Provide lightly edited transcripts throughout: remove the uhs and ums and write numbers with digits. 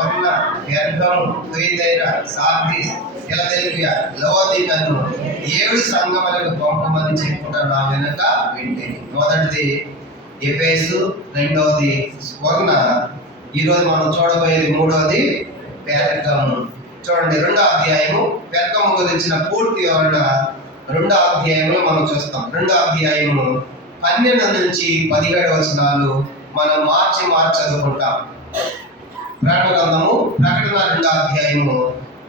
స్వర్ణ, Pergamum, థుయతైర, Sardis, Philadelphia, లవోదికను 7 సంఘములకు పంపమని చెప్పుట నా వెనుక వింటిని. మొదటిది ఎఫెసు, రెండవది స్వర్ణ, ఈరోజు మనం చూడబోయేది మూడవది పెర్గము. చూడండి, 2వ అధ్యాయము పెర్గము గురించిన పూర్తి వివరణ 2వ అధ్యాయంలో మనం చూస్తాం. 2వ అధ్యాయము 12 నుంచి 17 వచనాలు మనం మార్చి చదువుకుంటాం. ప్రకటన 2వ అధ్యాయము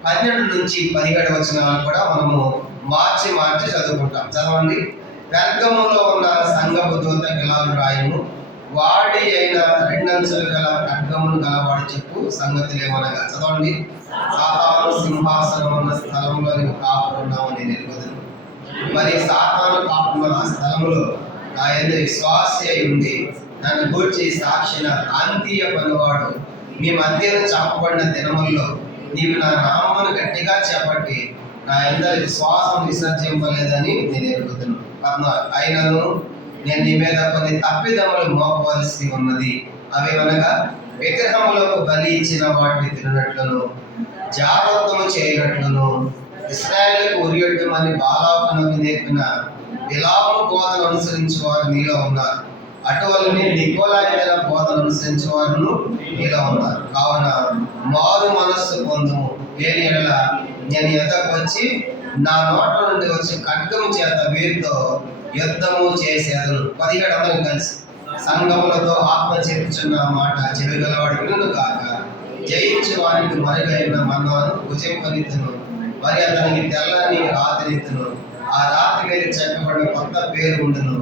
12 నుంచి 17 వచనాలు కూడా మనము మార్చి చదువుకుంటాం. చదవండి. పెర్గములో ఉన్న సంఘపు దూతకు ఇలా రాయము, వాడి అయిన 2 అంచులు గల ఖడ్గమును గలవాడు చెప్పు సంగతులేమనగా. చదవండి. సాతాను సింహాసనం ఉన్న స్థలంలో నీవు కాపురున్నామని ఎరుగుదును. మరి సాతాను కాపున్న ఆ స్థలములో నా యందు విశ్వాసి అయి ఉండి నన్ను గూర్చి సాక్షిన కాంతీయ పనివాడు మీ మధ్యన చెప్పబడిన దినముల్లో నీవు నా నామమును గట్టిగా చేపట్టి నా యందు విశ్వాసం విసర్జింపలేదని నేను ఎరుగుదును. 14 అయినను నేను నీ మీద కొన్ని తప్పిదములు మోపవలసి ఉన్నది. అవేమనగా విగ్రహములకు బలి ఇచ్చిన వాటిని తినట్లను, జాగ్రత్తలు చేయనట్లను, ఇశ్రాయేలుకు ఉరియొట్టమని బాలాకునకు నేర్పిన బిలాము బోధన అనుసరించే వారు నీలో ఉన్నారు. అటువలనే నికోలాయిల బోధన అనుసరించే వారు నీలో ఉన్నారు. కావున మారు మనస్సు పొందుము. లేని ఎడల నేను ఎద్దకు వచ్చి నా నోట నుండి వచ్చి ఖడ్గము చేత వీరితో యుద్ధము చేసేదను. 17 అందరం కలిసి సంఘములతో ఆత్మ చెప్పుచున్న మాట చెవిగలవాడు వినును కాక, జయించు వారికి మరుగైన మన్నాను భుజింపనిత్తును, మరి అతనికి తెల్లని రాత్రిత్తును, ఆ రాత్రి మీద చెప్పబడిన కొత్త పేరు ఉండును,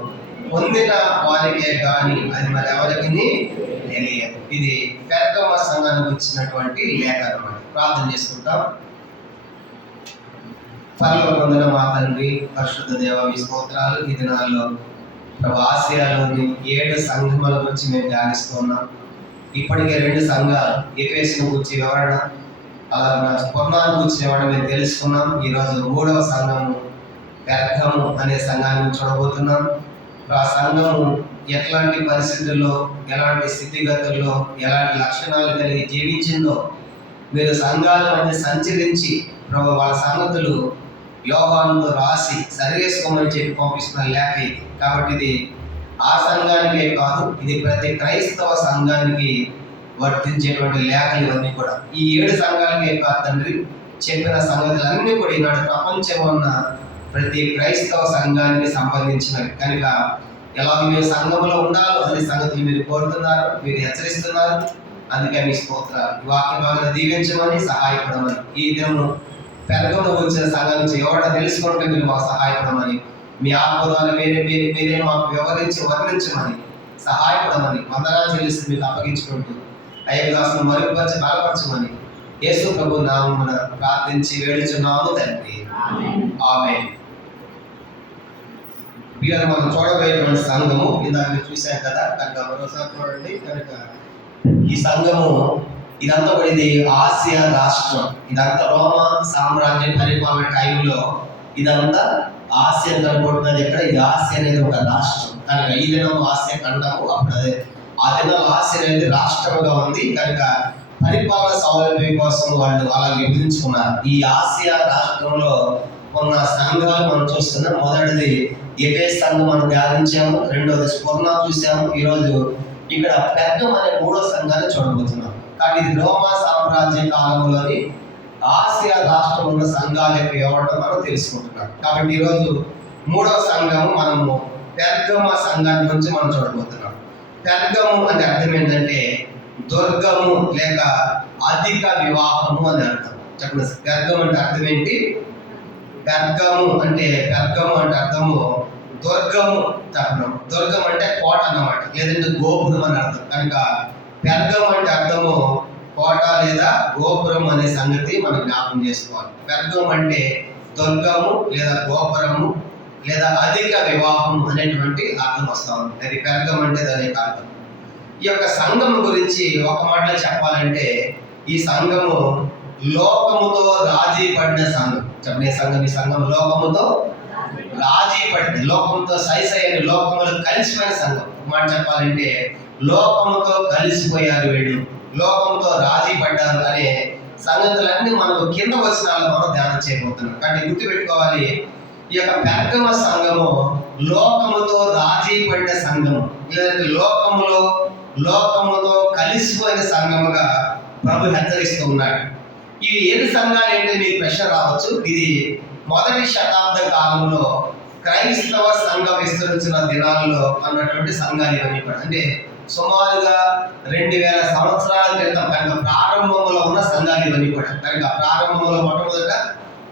పొందిన వారికే గాని అది మరి ఎవరికి తెలియదు. ఇది పెర్గమ సంఘానికి వచ్చినటువంటి లేఖ అన్నమాట. ప్రార్థన చేసుకుంటాం. పరలోకమందున మా తండ్రి, పరిశుద్ధ దేవ, మీ స్తోత్రాలు. ఈ దినాల్లో ప్రభు ఆసియాలోని 7 సంఘముల గురించి మేము ధ్యానిస్తున్నాం. ఇప్పటికే 2 సంఘాలు ఎఫెసును గురించి వివరణ, అలాగే స్వర్ణాన్ని గురించి వివరణ మేము తెలుసుకున్నాం. ఈరోజు 3వ సంఘము పెర్గము అనే సంఘాన్ని చూడబోతున్నాం. ఆ సంఘము ఎట్లాంటి పరిస్థితుల్లో, ఎలాంటి స్థితిగతుల్లో, ఎలాంటి లక్షణాలు కలిగి జీవించిందో మీరు సంఘాల మధ్య సంచరించి ప్రభు వాళ్ళ సంగతులు యోహానుతో రాసి సరివేసుకోమని చెప్పి పంపిస్తున్న లేఖ ఇది. కాబట్టి ఇది ఆ సంఘానికే కాదు, ఇది ప్రతి క్రైస్తవ సంఘానికి వర్తించేటువంటి లేఖలు ఇవన్నీ కూడా. ఈ 7 సంఘాలకే కాదు తండ్రి, చెప్పిన సంగతులన్నీ కూడా ఈనాడు ప్రపంచంలో ఉన్న ప్రతి క్రైస్తవ సంఘానికి సంబంధించినవి కనుక ఎలాగ మీరు సంఘంలో ఉండాలో అనే సంగతులు మీరు కోరుతున్నారు, మీరు హెచ్చరిస్తున్నారు. అందుకే మీ స్తోత్రాలు. ఈ వాక్య భాగాన్ని దీవించమని, సహాయపడమని, ఈ దినము పెర్గములో వచ్చిన సంఘం నుంచి ఎవరైనా తెలుసుకుంటే మీరు మాకు సహాయపడమని, మీ ఆత్మదాలు మీరే మాకు వివరించి వర్ణించమని, సహాయపడమని వందనాలు చెల్లిస్తూ మీకు అప్పగించుకుంటూ అయ్యదాసును మరుగుపరిచి బలపరచమని యేసు ప్రభు నామమున ప్రార్థించి వేడుచున్నాము తండ్రి. ఆమేన్. వీళ్ళని మనం చూడబోయేటువంటి సంఘము ఇందాక మీరు చూసాం కదా, కనుక మరోసారి చూడండి. కనుక ఈ సంఘము ఇదంతా కూడా ఇది ఆసియా రాష్ట్రం. ఇదంతా రోమా సామ్రాజ్యం పరిపాలన టైంలో ఇదంతా ఆసియా కనబడుతుంది. ఎక్కడ ఇది ఆసియా అనేది ఒక రాష్ట్రం కనుక ఈ దినం ఆసియా ఖండము, అప్పుడు అదే ఆ దినం ఆసియా అనేది రాష్ట్రంగా ఉంది. కనుక పరిపాలన సౌలభ్యం కోసం వాళ్ళు అలా విభజించుకున్నారు. ఈ ఆసియా రాష్ట్రంలో ఉన్న సంఘాలు మనం చూస్తున్నాం. మొదటిది ఎఫెసు సంఘం మనం ధ్యానించాము, రెండవది స్వర్ణ చూసాము. ఈరోజు ఇక్కడ పెర్గము అనే 3వ సంఘాన్ని చూడబోతున్నాం. కాబట్టి ఇది రోమా సామ్రాజ్య కాలంలోని ఆసియా రాష్ట్రం ఉన్న సంఘాల యొక్క వివరణ మనం తెలుసుకుంటున్నాం. కాబట్టి ఈరోజు 3వ సంఘము మనము పెర్గమ సంఘాన్ని గురించి మనం చూడబోతున్నాం. పెర్గము అంటే అర్థం ఏంటంటే దుర్గము లేక అధిక వివాహము అని అర్థం. చెప్పండి, పెర్గము అంటే అర్థం ఏంటి? పెర్గము అంటే అర్థము దుర్గము. చెప్పడం దుర్గం అంటే కోట అన్నమాట, లేదంటే గోపురం అని అర్థం. కనుక పెర్గము అంటే అర్థము కోట లేదా గోపురం అనే సంగతి మనం జ్ఞాపకం చేసుకోవాలి. పెర్గము అంటే దుర్గము లేదా గోపురము లేదా అధిక వివాహం అనేటువంటి అర్థం వస్తూ ఉంది. అది పెర్గము అంటే దాని అర్థం. ఈ యొక్క సంఘం గురించి ఒక మాటలో చెప్పాలంటే ఈ సంఘము లోకముతో రాజీ పడిన సంఘం. చెప్పండి, ఈ సంఘం లోకముతో రాజీ పడింది, లోకంతో సైసైన లోకములో కలిసిపోయిన సంఘం. మాట చెప్పాలంటే లోకముతో కలిసిపోయారు వీళ్ళు, లోకంతో రాజీ పడ్డారు సంగతులన్నీ మనకు కింద వచనాల్లో మనం ధ్యానం చేయబోతున్నాం. కానీ గుర్తుపెట్టుకోవాలి, ఈ యొక్క పెర్గమ సంఘము లోకముతో రాజీ పడిన సంఘము, లేదంటే లోకముతో కలిసిపోయిన సంఘముగా ప్రభు హెచ్చరిస్తూ ఉన్నాడు. ఈ 7 సంఘాలు ఏంటంటే మీకు ప్రశ్న రావచ్చు. ఇది మొదటి శతాబ్ద కాలంలో క్రైస్తవ సంఘం విస్తరించిన దినాలలో అన్నటువంటి సంఘాలు ఇవన్నీ కూడా. అంటే సుమారుగా 2000 సంవత్సరాల క్రితం కనుక ప్రారంభంలో ఉన్న సంఘాలు ఇవన్నీ కూడా. కనుక ప్రారంభంలో మొట్టమొదట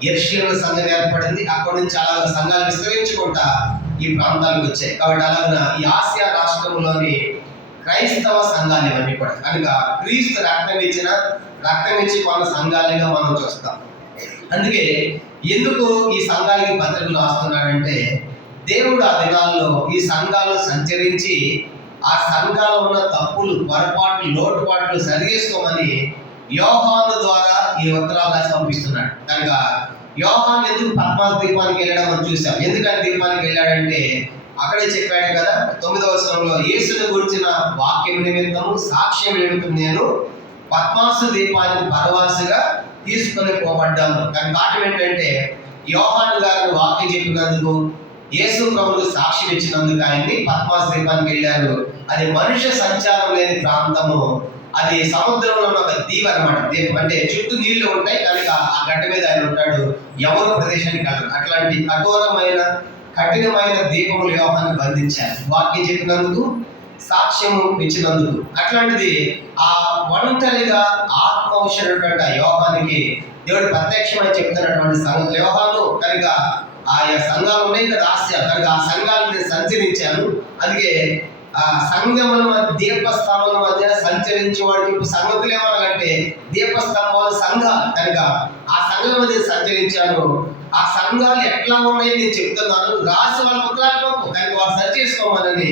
యెరూషలేము సంఘం ఏర్పడింది. అక్కడి నుంచి చాలా సంఘాలు విస్తరించుకుంటా ఈ ప్రాంతాలకు వచ్చాయి. కాబట్టి అలాగే ఈ ఆసియా రాష్ట్రంలోని క్రైస్తవ సంఘాలు ఇవన్నీ కూడా. కనుక క్రీస్తు రక్తం ఇచ్చి కొన్న సంఘాలుగా మనం చూస్తాం. అందుకే ఎందుకు ఈ సంఘాలకి పత్రికలు రాస్తున్నాడంటే, దేవుడు ఆ దినాల్లో ఈ సంఘాలు సంచరించి ఆ సంఘాలు ఉన్న తప్పులు, పొరపాట్లు, లోటుపాట్లు సరిచేసుకోమని యోహాను ద్వారా ఈ ఉత్తరాలు రాసి పంపిస్తున్నాడు. కనుక యోహాను ఎందుకు పద్మాస్ ద్వీపానికి వెళ్ళడం అని చూసాం. ఎందుకని ద్వీపానికి వెళ్ళాడంటే, అక్కడే చెప్పాడు కదా 9వ వచనంలో, యేసుని గురించిన వాక్యం నిమిత్తము సాక్ష్యం నిమిత్తం నేను పద్మాసు ద్వీపానికి పరవాసిగా తీసుకొని పోబడ్డాను. కానీ కారణం ఏంటంటే, యోహాను గారిని వాక్యం చెప్పినందుకు, యేసు ప్రభువుకు సాక్ష్యం ఇచ్చినందుకు ఆయన్ని పద్మాసు ద్వీపానికి వెళ్ళారు. అది మనుష్య సంచారం లేని ప్రాంతము, అది సముద్రంలో ఉన్న ఒక దీవి అనమాట. దీపం అంటే చుట్టూ నీళ్లు ఉంటాయి, కనుక ఆ గడ్డ మీద ఆయన ఉంటాడు, ఎవరు ప్రదేశానికి వెళ్ళరు. అట్లాంటి కఠినమైన దీపములు యోహాను బంధించారు వాక్యం చెప్పినందుకు, సాక్ష్యము ఇచ్చినందుకు. అట్లాంటిది ఆ ఒంటరిగా ఆత్మవశుడైనటువంటి ఆ యోహానికి దేవుడు ప్రత్యక్షమై చెప్తున్నటువంటి సంగతులు. యోహాను కనుక ఆయా సంఘాలు ఉన్నాయి కదా ఆసియా, కనుక ఆ సంఘాలను నేను సంచరించాను. అందుకే ఆ సంఘముల మధ్య, దీపస్తంభాల మధ్య సంచరించేవాడికి ఇప్పుడు సంగతులు ఏమనాలంటే దీపస్తంభాలు సంఘాలు. కనుక ఆ సంఘం మధ్య సంచరించాను. ఆ సంఘాలు ఎట్లా ఉన్నాయో నేను చెప్తున్నాను, రాసి వాళ్ళ ఉత్తరాలు పంపు, కనుక వాళ్ళు సరి చేసుకోమని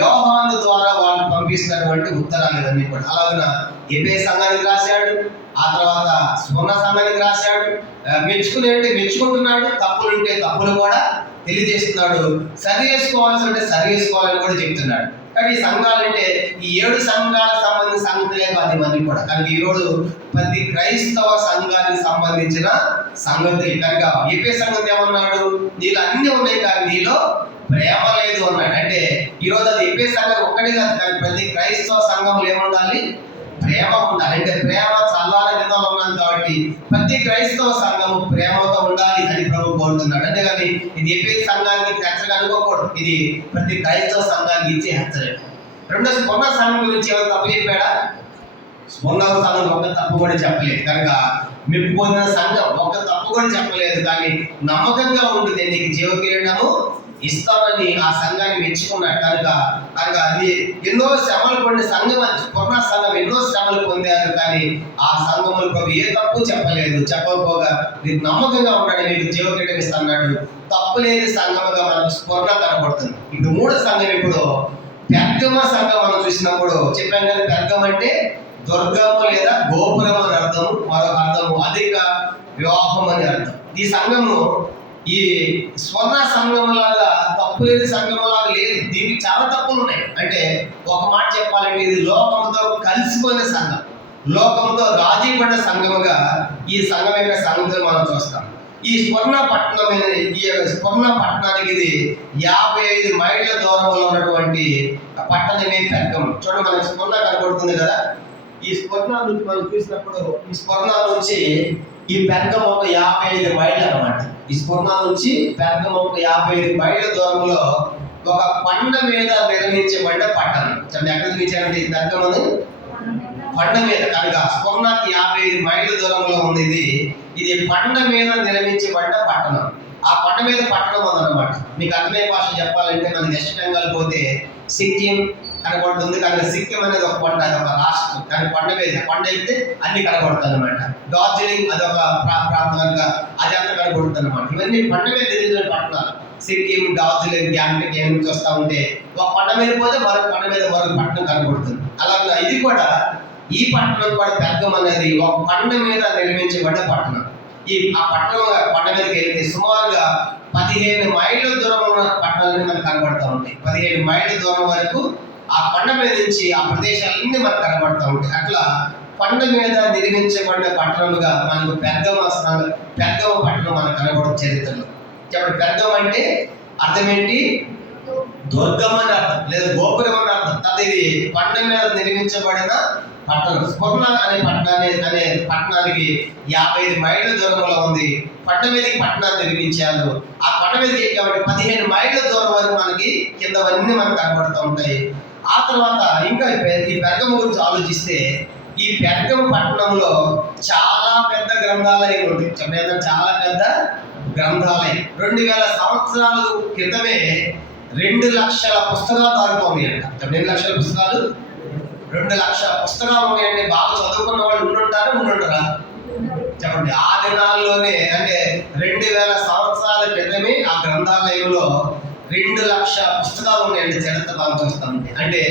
యోహాను ద్వారా వాళ్ళు పంపిస్తున్నటువంటి ఉత్తరాలు ఇవన్నీ కూడా. అలాగే ఎబే సంఘానికి రాశాడు, ఆ తర్వాత స్వర్ణ సంఘానికి రాశాడు. మెచ్చుకుంటున్నాడు, తప్పులుంటే తప్పులు కూడా తెలియజేస్తున్నాడు, సరి చేసుకోవాల్సి ఉంటే సరి చేసుకోవాలని కూడా చెప్తున్నాడు. కానీ ఈ సంఘాలు అంటే ఈ 7 సంఘాలకు సంబంధించిన సంగతులే కాదు ఇవన్నీ కూడా. కనుక ఈరోజు ప్రతి క్రైస్తవ సంఘానికి సంబంధించిన సంగతులు. కనుక ఎబే సంగతి ఏమన్నాడు, నీలో అన్ని ఉన్నాయి కానీ నీలో ప్రేమ లేదు అన్నాడు. అంటే ఈరోజు అది ఎబే సంఘం ఒక్కడే కాదు, కానీ ప్రతి క్రైస్తవ సంఘంలో ఏముండాలి, ప్రేమ ఉండాలి. అంటే ప్రేమ చల్లారి దినాలు ఉన్నాను కాబట్టి ప్రతి క్రైస్తవ సంఘము ప్రేమతో ఉండాలి అని ప్రభు కోరుతున్నాడు. అంతేగాని ఇది ఎబే సంఘానికి హెచ్చరిక అనుకోకూడదు, ఇది ప్రతి క్రైస్తవ సంఘానికి ఇచ్చే హెచ్చరిక. రెండో స్వర్ణ సంఘం గురించి ఎవరు తప్పు చెప్పాడా? స్వర్ణ సంఘం ఒక్క తప్పు కూడా చెప్పలేదు. కనుక మెప్పు పొందిన సంఘం ఒక్క తప్పు కూడా చెప్పలేదు, కానీ నమ్మకంగా ఉంటుంది, నీకు జీవ కిరీటము ఇస్తామని ఆ సంఘాన్ని మెచ్చుకున్నాడు. కనుక అది ఎన్నో శ్రమలు పొందిన సంఘం, పూర్ణ సంఘం ఎన్నో శ్రమలు పొందారు, కానీ ఆ సంఘములు ప్రభు ఏ తప్పు చెప్పలేదు. చెప్పకపోగా నీకు నమ్మకంగా ఉంటాడు, నీకు జీవకిరీటం ఇస్తాడు. తప్పు లేని సంఘముగా మనకు స్ఫురణ కనబడుతుంది. ఇప్పుడు 3వ సంఘం, ఇప్పుడు పెర్గమ సంఘం మనం చూసినప్పుడు చెప్పాం కదా, పెర్గం అంటే దుర్గము లేదా గోపురం అని అర్థము, మరొక అర్థము అధిక వివాహం అని అర్థం. ఈ సంఘము ఈ స్వర్ణ సంఘములాగా తప్పు లేని సంఘములాగా లేదు, దీనికి చాలా తప్పులు ఉన్నాయి. అంటే ఒక మాట చెప్పాలంటే ఇది లోకంతో కలిసిపోయిన సంఘం, లోకంతో రాజీ పడిన సంఘముగా ఈ సంఘం యొక్క సంగతులు మనం చూస్తాం. ఈ స్వర్ణ పట్టణానికి ఇది 55 మైళ్ళ దూరంలో ఉన్నటువంటి పట్టణమే పెర్గము. చూడండి, మనకి స్వర్ణ కనబడుతుంది కదా, ఈ స్వర్ణ నుంచి మనం చూసినప్పుడు ఈ స్వర్ణ నుంచి ఈ పెర్గము ఒక 55 మైళ్ళు అన్నమాట. ఈ స్వర్ణ నుంచి పెర్గము ఒక 55 మైళ్ళ దూరంలో ఒక కొండ మీద నిర్మించబడిన పట్టణం. ఎక్కడ నిర్మించారంటే ఈ పెర్గమును కొండ మీద. కనుక స్వర్ణకి 55 మైళ్ళ దూరంలో ఉంది. ఇది కొండ మీద నిర్మించబడిన పట్టణం. ఆ కొండ మీద పట్టణం ఉందన్నమాట. మీకు అర్థమయ్యే భాష చెప్పాలంటే మనకి వెస్ట్ బెంగాల్ పోతే సిక్కిం కనబడుతుంది. కనుక సిక్కిం అనేది ఒక కొండ, అది ఒక రాష్ట్రం. కానీ కొండ మీద, కొండ ఎక్కితే అన్ని కనబడుతుంది అనమాట. డార్జిలింగ్ అదొక ప్రాంతం, కనుక అది అంతా కనబడుతుంది అనమాట. ఇవన్నీ కొండ మీద నిర్మించిన పట్టణాలు. సిక్కిం, డార్జిలింగ్, గ్యాంగ్టాక్ ఏం నుంచి వస్తూ ఉంటే ఒక కొండ మీద పోతే మరొక కొండ మీద మరొక పట్టణం కనబడుతుంది. అలాగే ఇది కూడా, ఈ పట్టణం కూడా పెర్గం అనేది ఒక కొండ మీద నిర్మించబడ్డ పట్టణం. ఆ పట్టణం కొండ మీదకి వెళ్తే సుమారుగా 15 మైళ్ళ దూరం ఉన్న పట్టణాలన్నీ మనకు కనబడతా ఉంటాయి. 15 మైళ్ళ దూరం వరకు ఆ కొండ మీద నుంచి ఆ ప్రదేశాలన్నీ మనకు కనబడతా ఉంటాయి. అట్లా కొండ మీద నిర్మించబడిన పట్టణముగా మనకు పెర్గమ పట్టణం మనకు కనబడుతుంది చరిత్రలో. చెప్పండి, పెర్గమ అంటే అర్థం ఏంటి? దుర్గం అని అర్థం, లేదా గోపురం అని అర్థం. ఇది కొండ మీద నిర్మించబడిన పట్టణం. స్ఫుర్ణ అనే పట్టణానికి 55 మైళ్ళ దూరంలో ఉంది. కొండ మీదకి పట్టణాన్ని నిర్మించారు. ఆ కొండ మీదకి కాబట్టి 15 మైళ్ళ దూరం వరకు మనకి కిందవన్నీ మనకు కనబడుతూ ఉంటాయి. ఆ తర్వాత ఇంకా ఈ పెర్గమ గురించి ఆలోచిస్తే, ఈ పెర్గమ పట్టణంలో చాలా పెద్ద గ్రంథాలయం ఉంది. చెప్పండి, చాలా పెద్ద గ్రంథాలయం. 2000 సంవత్సరాల క్రితమే 2 లక్షల పుస్తకాలు దాటిపోయాయంట. 2 లక్షల పుస్తకాలు, 2 లక్షల పుస్తకాలు ఉన్నాయండి. బాగా చదువుకున్న వాళ్ళు ఉండుంటారా? చెప్పండి, ఆ దినాల్లోనే అంటే 2000 సంవత్సరాల క్రితమే ఆ గ్రంథాలయంలో 2 లక్షల పుస్తకాలు ఉన్నాయండి. చరిత్ర బాగా చూస్తామంటే, అంటే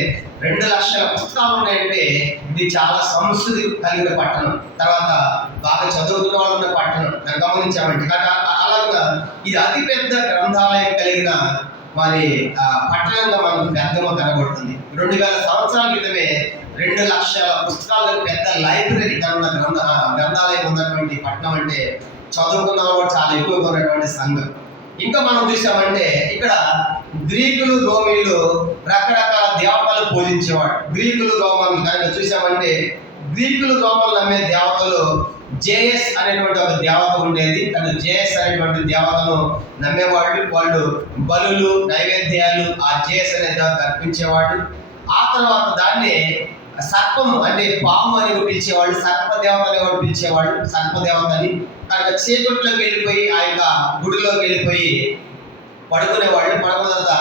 2 లక్షల పుస్తకాలు ఉన్నాయంటే ఇది చాలా సంస్కృతి కలిగిన పట్టణం. తర్వాత బాగా చదువుకున్న వాళ్ళు ఉన్న పట్టణం దాన్ని గమనించామండి. అలాగా ఇది అతిపెద్ద గ్రంథాలయం కలిగిన మరి పట్టణంగా మనకు పెర్గమ కనబడుతుంది. 2000 సంవత్సరాల క్రితమే 2 లక్షల పుస్తకాలు పెద్ద లైబ్రరీ ఉన్న గ్రంథాలయం ఉన్నటువంటి పట్టణం అంటే చదువుకున్న వాళ్ళు చాలా ఎక్కువగా ఉన్నటువంటి సంఘం. ఇంకా మనం చూసామంటే ఇక్కడ గ్రీకులు రోమీలు రకరకాల దేవతలు పూజించేవాడు. గ్రీకులు రోమన్లు కనుక చూసామంటే, గ్రీకులు రోమన్లు నమ్మే దేవతలు జేఎస్ అనేటువంటి ఒక దేవత ఉండేది. కానీ జేఎస్ అనేటువంటి దేవతను నమ్మేవాళ్ళు. వాళ్ళు బలులు, నైవేద్యాలు ఆ జేఎస్ అనే దేవత అర్పించేవాడు. ఆ తర్వాత దాన్ని సర్పము అంటే పాము అని పిలిచేవాళ్ళు, సర్పదేవత అని పిలిచేవాళ్ళు, సర్పదేవతని. కనుక చీకట్లోకి వెళ్ళిపోయి ఆ యొక్క గుడిలోకి వెళ్ళిపోయి పడుకునేవాళ్ళు. పడుకున్న తర్వాత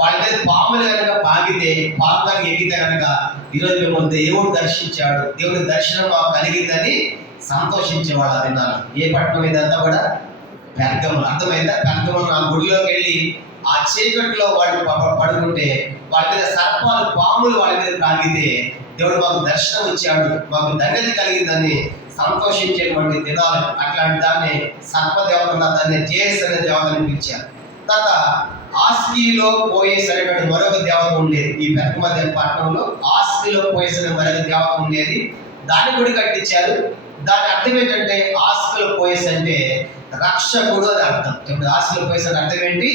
వాళ్ళ మీద పాములు కనుక పాగితే, పాము కనుక ఎగితే కనుక ఈరోజు మిమ్మల్ని దేవుడు దర్శించాడు, దేవుడి దర్శనం మాకు కలిగిందని సంతోషించేవాళ్ళు. ఆ దినాలు ఏ పట్టణం ఇదంతా కూడా పెర్గమ. అర్థమైందా? పెర్గమ ఆ గుడిలోకి వెళ్ళి ఆ చీకట్లో వాళ్ళు పడుకుంటే వాళ్ళ మీద సర్పాలు, పాములు వాళ్ళ మీద తాగితే దేవుడు మాకు దర్శనం ఇచ్చాడు, మాకు ధన్యత కలిగిందని సంతోషించేటువంటి దినాలు. అట్లాంటి దాన్ని సర్పదేవత, దాన్ని జేఎస్ అనే దేవతని పిలిచారు. తర్వాత ఆస్కీలో పోయేస్ అనేటువంటి మరొక దేవత ఉండేది. ఈ పెర్గమ పట్టణంలో ఆస్కీలో పోయేస్ అనే మరొక దేవత ఉండేది. దాన్ని గుడి కట్టించారు. దాని అర్థం ఏంటంటే, ఆస్కీలో పోయేస్ అంటే రక్షకుడు అని అర్థం. ఇప్పుడు ఆస్కీలో పోయేస్ అంటే అర్థం ఏంటి?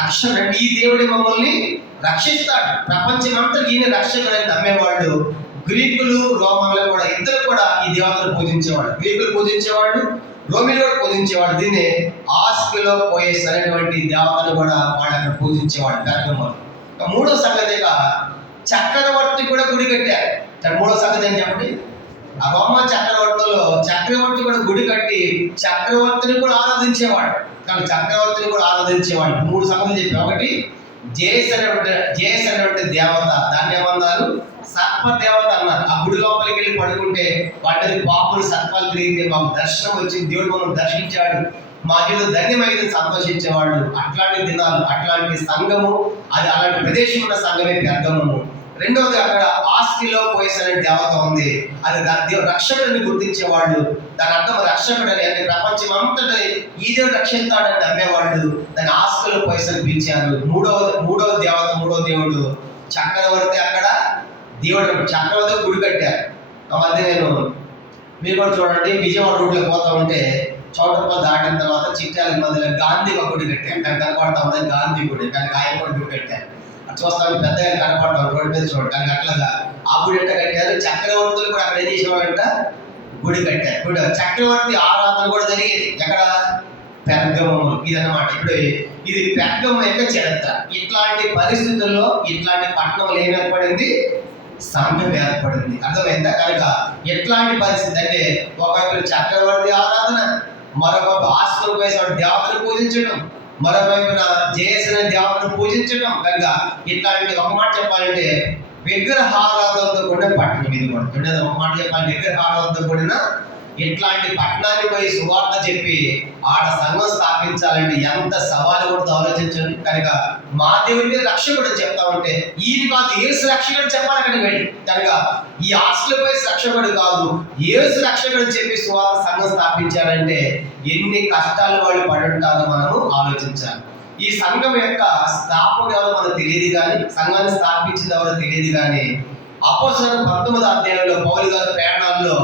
రక్షణ. అంటే ఈ దేవుడి మమ్మల్ని రక్షిస్తాడు, ప్రపంచం అంతా ఈయన రక్షకుడు అని నమ్మేవాళ్ళు. గ్రీకులు రోమన్లు కూడా ఇద్దరు కూడా ఈ దేవతను పూజించేవాడు. గ్రీకులు పూజించేవాళ్ళు, రోమిలు కూడా పూజించేవాడు. దీన్ని ఆస్కిలో పోయేస్ అనేటువంటి దేవతను కూడా వాళ్ళు అక్కడ పూజించేవాడు పెర్గమలో. మూడో సంగతిగా చక్రవర్తి కూడా గుడి కట్టారు. మూడో సంగతి ఏం చెప్పండి? ఆ రోమ చక్రవర్తిలో చక్రవర్తి కూడా గుడి కట్టి చక్రవర్తిని కూడా ఆరాధించేవాడు. కానీ చక్రవర్తిని కూడా ఆరాధించేవాడు. 3 సంగతులు చెప్పి, ఒకటి జేఎస్ అనేటువంటి దేవత, దాన్ని ఏమన్నారు? సర్ప దేవత అన్నారు. ఆ గుడి లోపలికి వెళ్ళి పడుకుంటే వాటిని పాపులు, సర్పాలు తిరిగితే మాకు దర్శనం వచ్చింది, దేవుడు మమ్మల్ని దర్శించాడు, మా జీవితం ధన్యమైంది సంతోషించేవాళ్ళు. అట్లాంటి దినాలు, అట్లాంటి సంఘము, అది అలాంటి ప్రదేశం ఉన్న సంఘమే పెర్గమము. రెండవది, అక్కడ ఆస్కిలో పోయేస్ అనే దేవత ఉంది. అది రక్షకుడిని గుర్తించేవాళ్ళు. దాని అర్థం రక్షకుడని, అంటే ప్రపంచం అంతటా ఈ దేవుడు రక్షిస్తాడని నమ్మేవాళ్ళు. దాన్ని ఆస్కిలో పోయేస్ అని పిలిచారు. మూడవ దేవత, మూడవ దేవుడు చక్రవర్తి. అక్కడ దేవుడు చక్రవర్తి గుడి కట్టారు. ఆ మధ్య మీరు కూడా చూడండి, విజయవాడ రోడ్లో పోతా ఉంటే చౌటప్పలు దాటిన తర్వాత చిట్యాల మధ్యలో గాంధీ ఒక గుడి కట్టారు. దాన్ని కనపడతా ఉంది గాంధీ గుడి. దానికి ఆయన కూడా గుడి కట్టారు. చూస్తాను పెద్దగా కనపడతాం రోడ్డు మీద చూడండి. దానికి అట్లాగా ఆ గుడి ఎట్ట కట్టారు. చక్రవర్తులు కూడా అక్కడ ఏం చేసేవాళ్ళంట? గుడి కట్టారు. గుడి చక్రవర్తి ఆరాధన కూడా జరిగేది ఎక్కడ? పెర్గమము. ఇదన్నమాట. ఇప్పుడు ఇది పెర్గమ యొక్క చరిత్ర. ఇట్లాంటి పరిస్థితుల్లో, ఇట్లాంటి పట్టణంలో ఏం ఏర్పడింది? సంఘం ఏర్పడింది. అర్థమైందా? కనుక ఎట్లాంటి పరిస్థితి అంటే, ఒకవైపు చక్రవర్తి ఆరాధన, మరొక ఆస్తిలో పోయేవాడు దేవతను పూజించడం, మరోవైపున జేఎస్ అనే దేవతను పూజించడం. కనుక ఇట్లాంటి ఒక మాట చెప్పాలంటే విగ్రహారాధనతో కూడిన పట్టణం ఇది కూడా. ఒక మాట చెప్పాలి, విగ్రహారాధనతో కూడిన ఇట్లాంటి పట్టణానికి పోయి సువార్త చెప్పి ఆడ సంఘం స్థాపించాలంటే ఎంత సవాలు కూడా ఆలోచించండి. కనుక మా దేవుడికి రక్షకుడు చెప్తా ఉంటే ఈయన కాదు యేసు రక్షకుడు చెప్పాలి అక్కడికి వెళ్ళి. కనుక ఈ ఆస్తిలో పోయి రక్షకుడు కాదు, యేసు రక్షకుడు చెప్పి సువార్త సంఘం స్థాపించాలంటే ఎన్ని కష్టాలు వాళ్ళు పడుంటారో మనము ఆలోచించాలి. ఈ సంఘం యొక్క స్థాపకుడు ఎవరో మనకు తెలియదు కానీ, సంఘాన్ని స్థాపించింది ఎవరో తెలియదు కానీ, అపోస్తలుల 19వ అధ్యాయంలో పౌలు గారి ప్రయాణాల్లో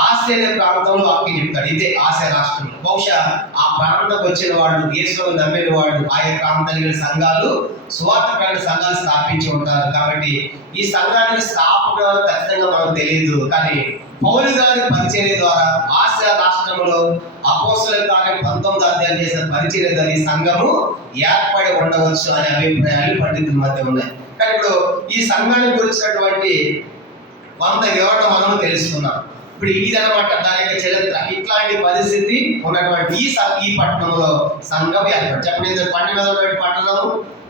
ఆసియా అనే ప్రాంతంలో వాక్యం చెప్తాడు. ఇదే ఆసియా రాష్ట్రంలో. బహుశా ఆ ప్రాంతంకి వచ్చిన వాళ్ళు, యేసును నమ్మిన వాళ్ళు ఆయా ప్రాంతాల సంఘాలు, సువార్త సంఘాలు స్థాపించి ఉంటారు. కాబట్టి ఈ సంఘానికి స్థాపకుడు ఖచ్చితంగా మనకు తెలియదు. కానీ పౌలు గారి పరిచర్య ద్వారా ఆసియా రాష్ట్రంలో అపోస్తలుల కార్యం 19వ అధ్యాయం చేసిన పరిచర్య ద్వారా ఈ సంఘము ఏర్పడి ఉండవచ్చు అనే అభిప్రాయాలు పండితుల మధ్య ఉన్నాయి. కానీ ఇప్పుడు ఈ సంఘానికి గురించినటువంటి కొంత వివరణ మనము తెలుసుకున్నాం. ఇప్పుడు ఇదనమాట దాని యొక్క చరిత్ర. ఇట్లాంటి పరిస్థితి ఉన్నటువంటి ఈ పట్టణంలో సంఘం ఏర్పడి చెప్పండి. పండి మీద ఉన్నటువంటి పట్టణము,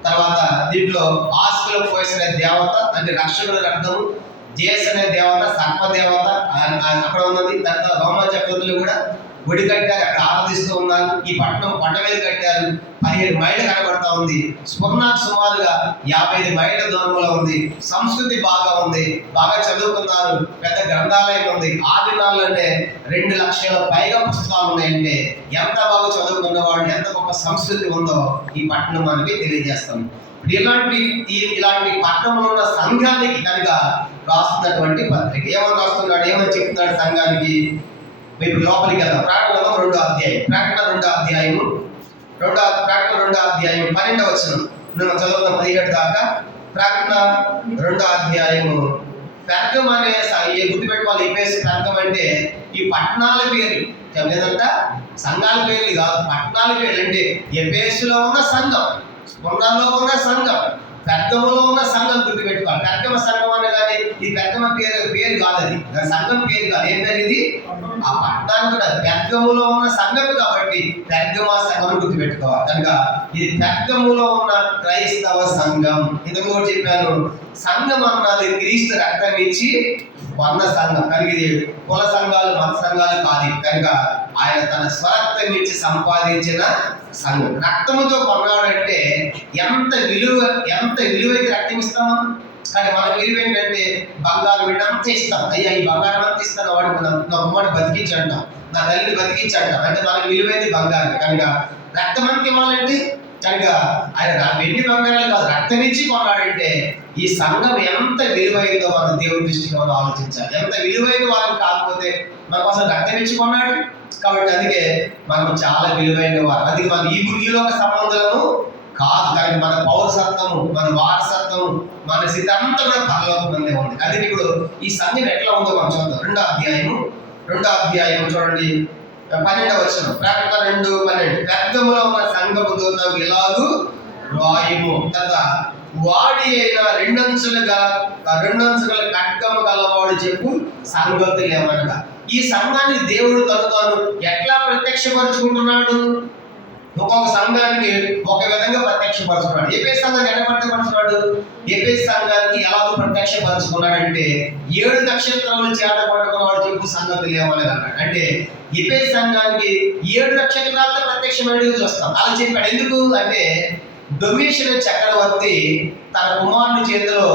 తర్వాత దీంట్లో ఆస్తులు పోసిన దేవత అంటే రక్షకుడు అర్థం, జేస్ అనే దేవత, సర్ప దేవత అక్కడ ఉన్నది. తర్వాత రోమా చక్రవర్తులు కూడా గుడి కట్టారు, అక్కడ ఆరాధిస్తూ ఉన్నారు. ఈ పట్టణం కొండ మీద కట్టారు, 15 మైళ్ళు కనబడతా ఉంది. స్వర్ణాకు సుమారుగా 55 మైళ్ళ దూరంలో ఉంది. సంస్కృతి బాగా ఉంది, బాగా చదువుకున్నారు, పెద్ద గ్రంథాలయం ఉంది. ఆ దినాల్లోనే 2 లక్షల పైగా పుస్తకాలు ఉన్నాయంటే ఎంత బాగా చదువుకున్న వాళ్ళు, ఎంత గొప్ప సంస్కృతి ఉందో ఈ పట్టణం మనకి తెలియజేస్తాం. ఇలాంటి పట్టణంలో ఉన్న సంఘానికి కనుక రాస్తున్నటువంటి పత్రిక ఏమని రాస్తున్నాడు, ఏమని చెప్తున్నాడు సంఘానికి? మీకు లోపలికి వెళ్దాం. ప్రకటన 2వ అధ్యాయం, ప్రకటన 2వ అధ్యాయము 12వ వచనం మనం చదువుతాం 17 దాకా. ప్రకటన 2వ అధ్యాయము. పెర్గం అనే గుర్తుపెట్టుకోవాలి. ఎఫెసు, పెర్గం అంటే ఈ పట్టణాల పేర్లు, లేదంట సంఘాల పేర్లు కాదు, పట్టణాల పేర్లు. అంటే ఎఫెసులో ఉన్న సంఘం, స్మరణలో ఉన్న సంఘం, పెర్గములో ఉన్న సంఘం గుర్తుపెట్టుకోవాలి. పెర్గమ సంఘం అనగానే ఈ పెర్గమ పేరు కాదు, అది దాని సంఘం పేరు కాదు. ఏం పేరు ఇది? ఆ పట్టణానికి కూడా పెర్గములో ఉన్న సంఘం కాబట్టి పెర్గమ సంఘం గుర్తుపెట్టుకోవాలి. కనుక ఇది పెర్గములో ఉన్న క్రైస్తవ సంఘం. ఇంతకు కూడా చెప్పాను, సంఘం అన్నది క్రీస్తు రక్తం ఇచ్చి కొన్న సంఘం. కనుక ఇది కుల సంఘాలు, మత సంఘాలు కాదు. కనుక ఆయన తన స్వరక్తం ఇచ్చి సంపాదించిన సంఘం. రక్తముతో కొన్నాడంటే ఎంత విలువైతే రక్తం ఇస్తామా? కానీ మన విలువ ఏంటంటే బంగారం అంత ఇస్తాం. అయ్యా ఈ బంగారం అంత ఇస్తాను, వాడికి నా అమ్మని బతికించంటాం, నా తల్లిని బతికించంటాం. అంటే మనకు విలువైంది బంగారం. కనుక రక్తం అంత ఇవ్వాలంటే కనుక ఆయన వెండి బంగారాలు కాదు, రక్తం ఇచ్చి కొన్నాడంటే ఈ సంఘం ఎంత విలువైందో మన దేవుని దృష్టికి మనం ఆలోచించాలి. ఎంత విలువైన వాళ్ళని కాకపోతే మన కోసం రక్తం ఇచ్చి కొన్నాడు కాబట్టి అందుకే మనం చాలా విలువైన వారు. అందుకే మన ఈ లోక సంబంధాలను కాదు, కానీ మన పౌరసత్వము, మన వారసత్వము, మన స్థితి అంతా కూడా పరలోకం అందే ఉంది. అందుకే ఇప్పుడు ఈ సంఘం ఎట్లా ఉందో మనం చూద్దాం. 2వ అధ్యాయం చూడండి, 12వ వచనం. ప్రకటన 2:12. పెర్గములో ఉన్న సంఘపు దూతకు ఇలాగు రాయుము, కదా వాడి అయిన 2 అంచుల ఖడ్గము గలవాడు చెప్పు సంగతులు ఏమనగా. ఈ సంఘాన్ని దేవుడు తను ఎట్లా ప్రత్యక్షపరుచుకుంటున్నాడు? ఒక్కొక్క సంఘానికి ఒక విధంగా ప్రత్యక్షపరుచుకున్నాడు. ఎఫెసు సంఘానికి ఎలా ప్రత్యక్షపరుచుకున్నాడు? ఎఫెసు సంఘానికి ఎలాగో ప్రత్యక్షపరుచుకున్నాడంటే 7 నక్షత్రములు చేత పట్టుకున్నవాడు చెప్పు సంగతులు ఏమనగా అన్నాడు. అంటే ఎఫెసు సంఘానికి 7 నక్షత్రాలతో ప్రత్యక్షమైనది చూస్తాం. అలా చెప్పాడు. ఎందుకు అంటే డొమిషియన్ చక్రవర్తి తన కుమారుని చేతిలో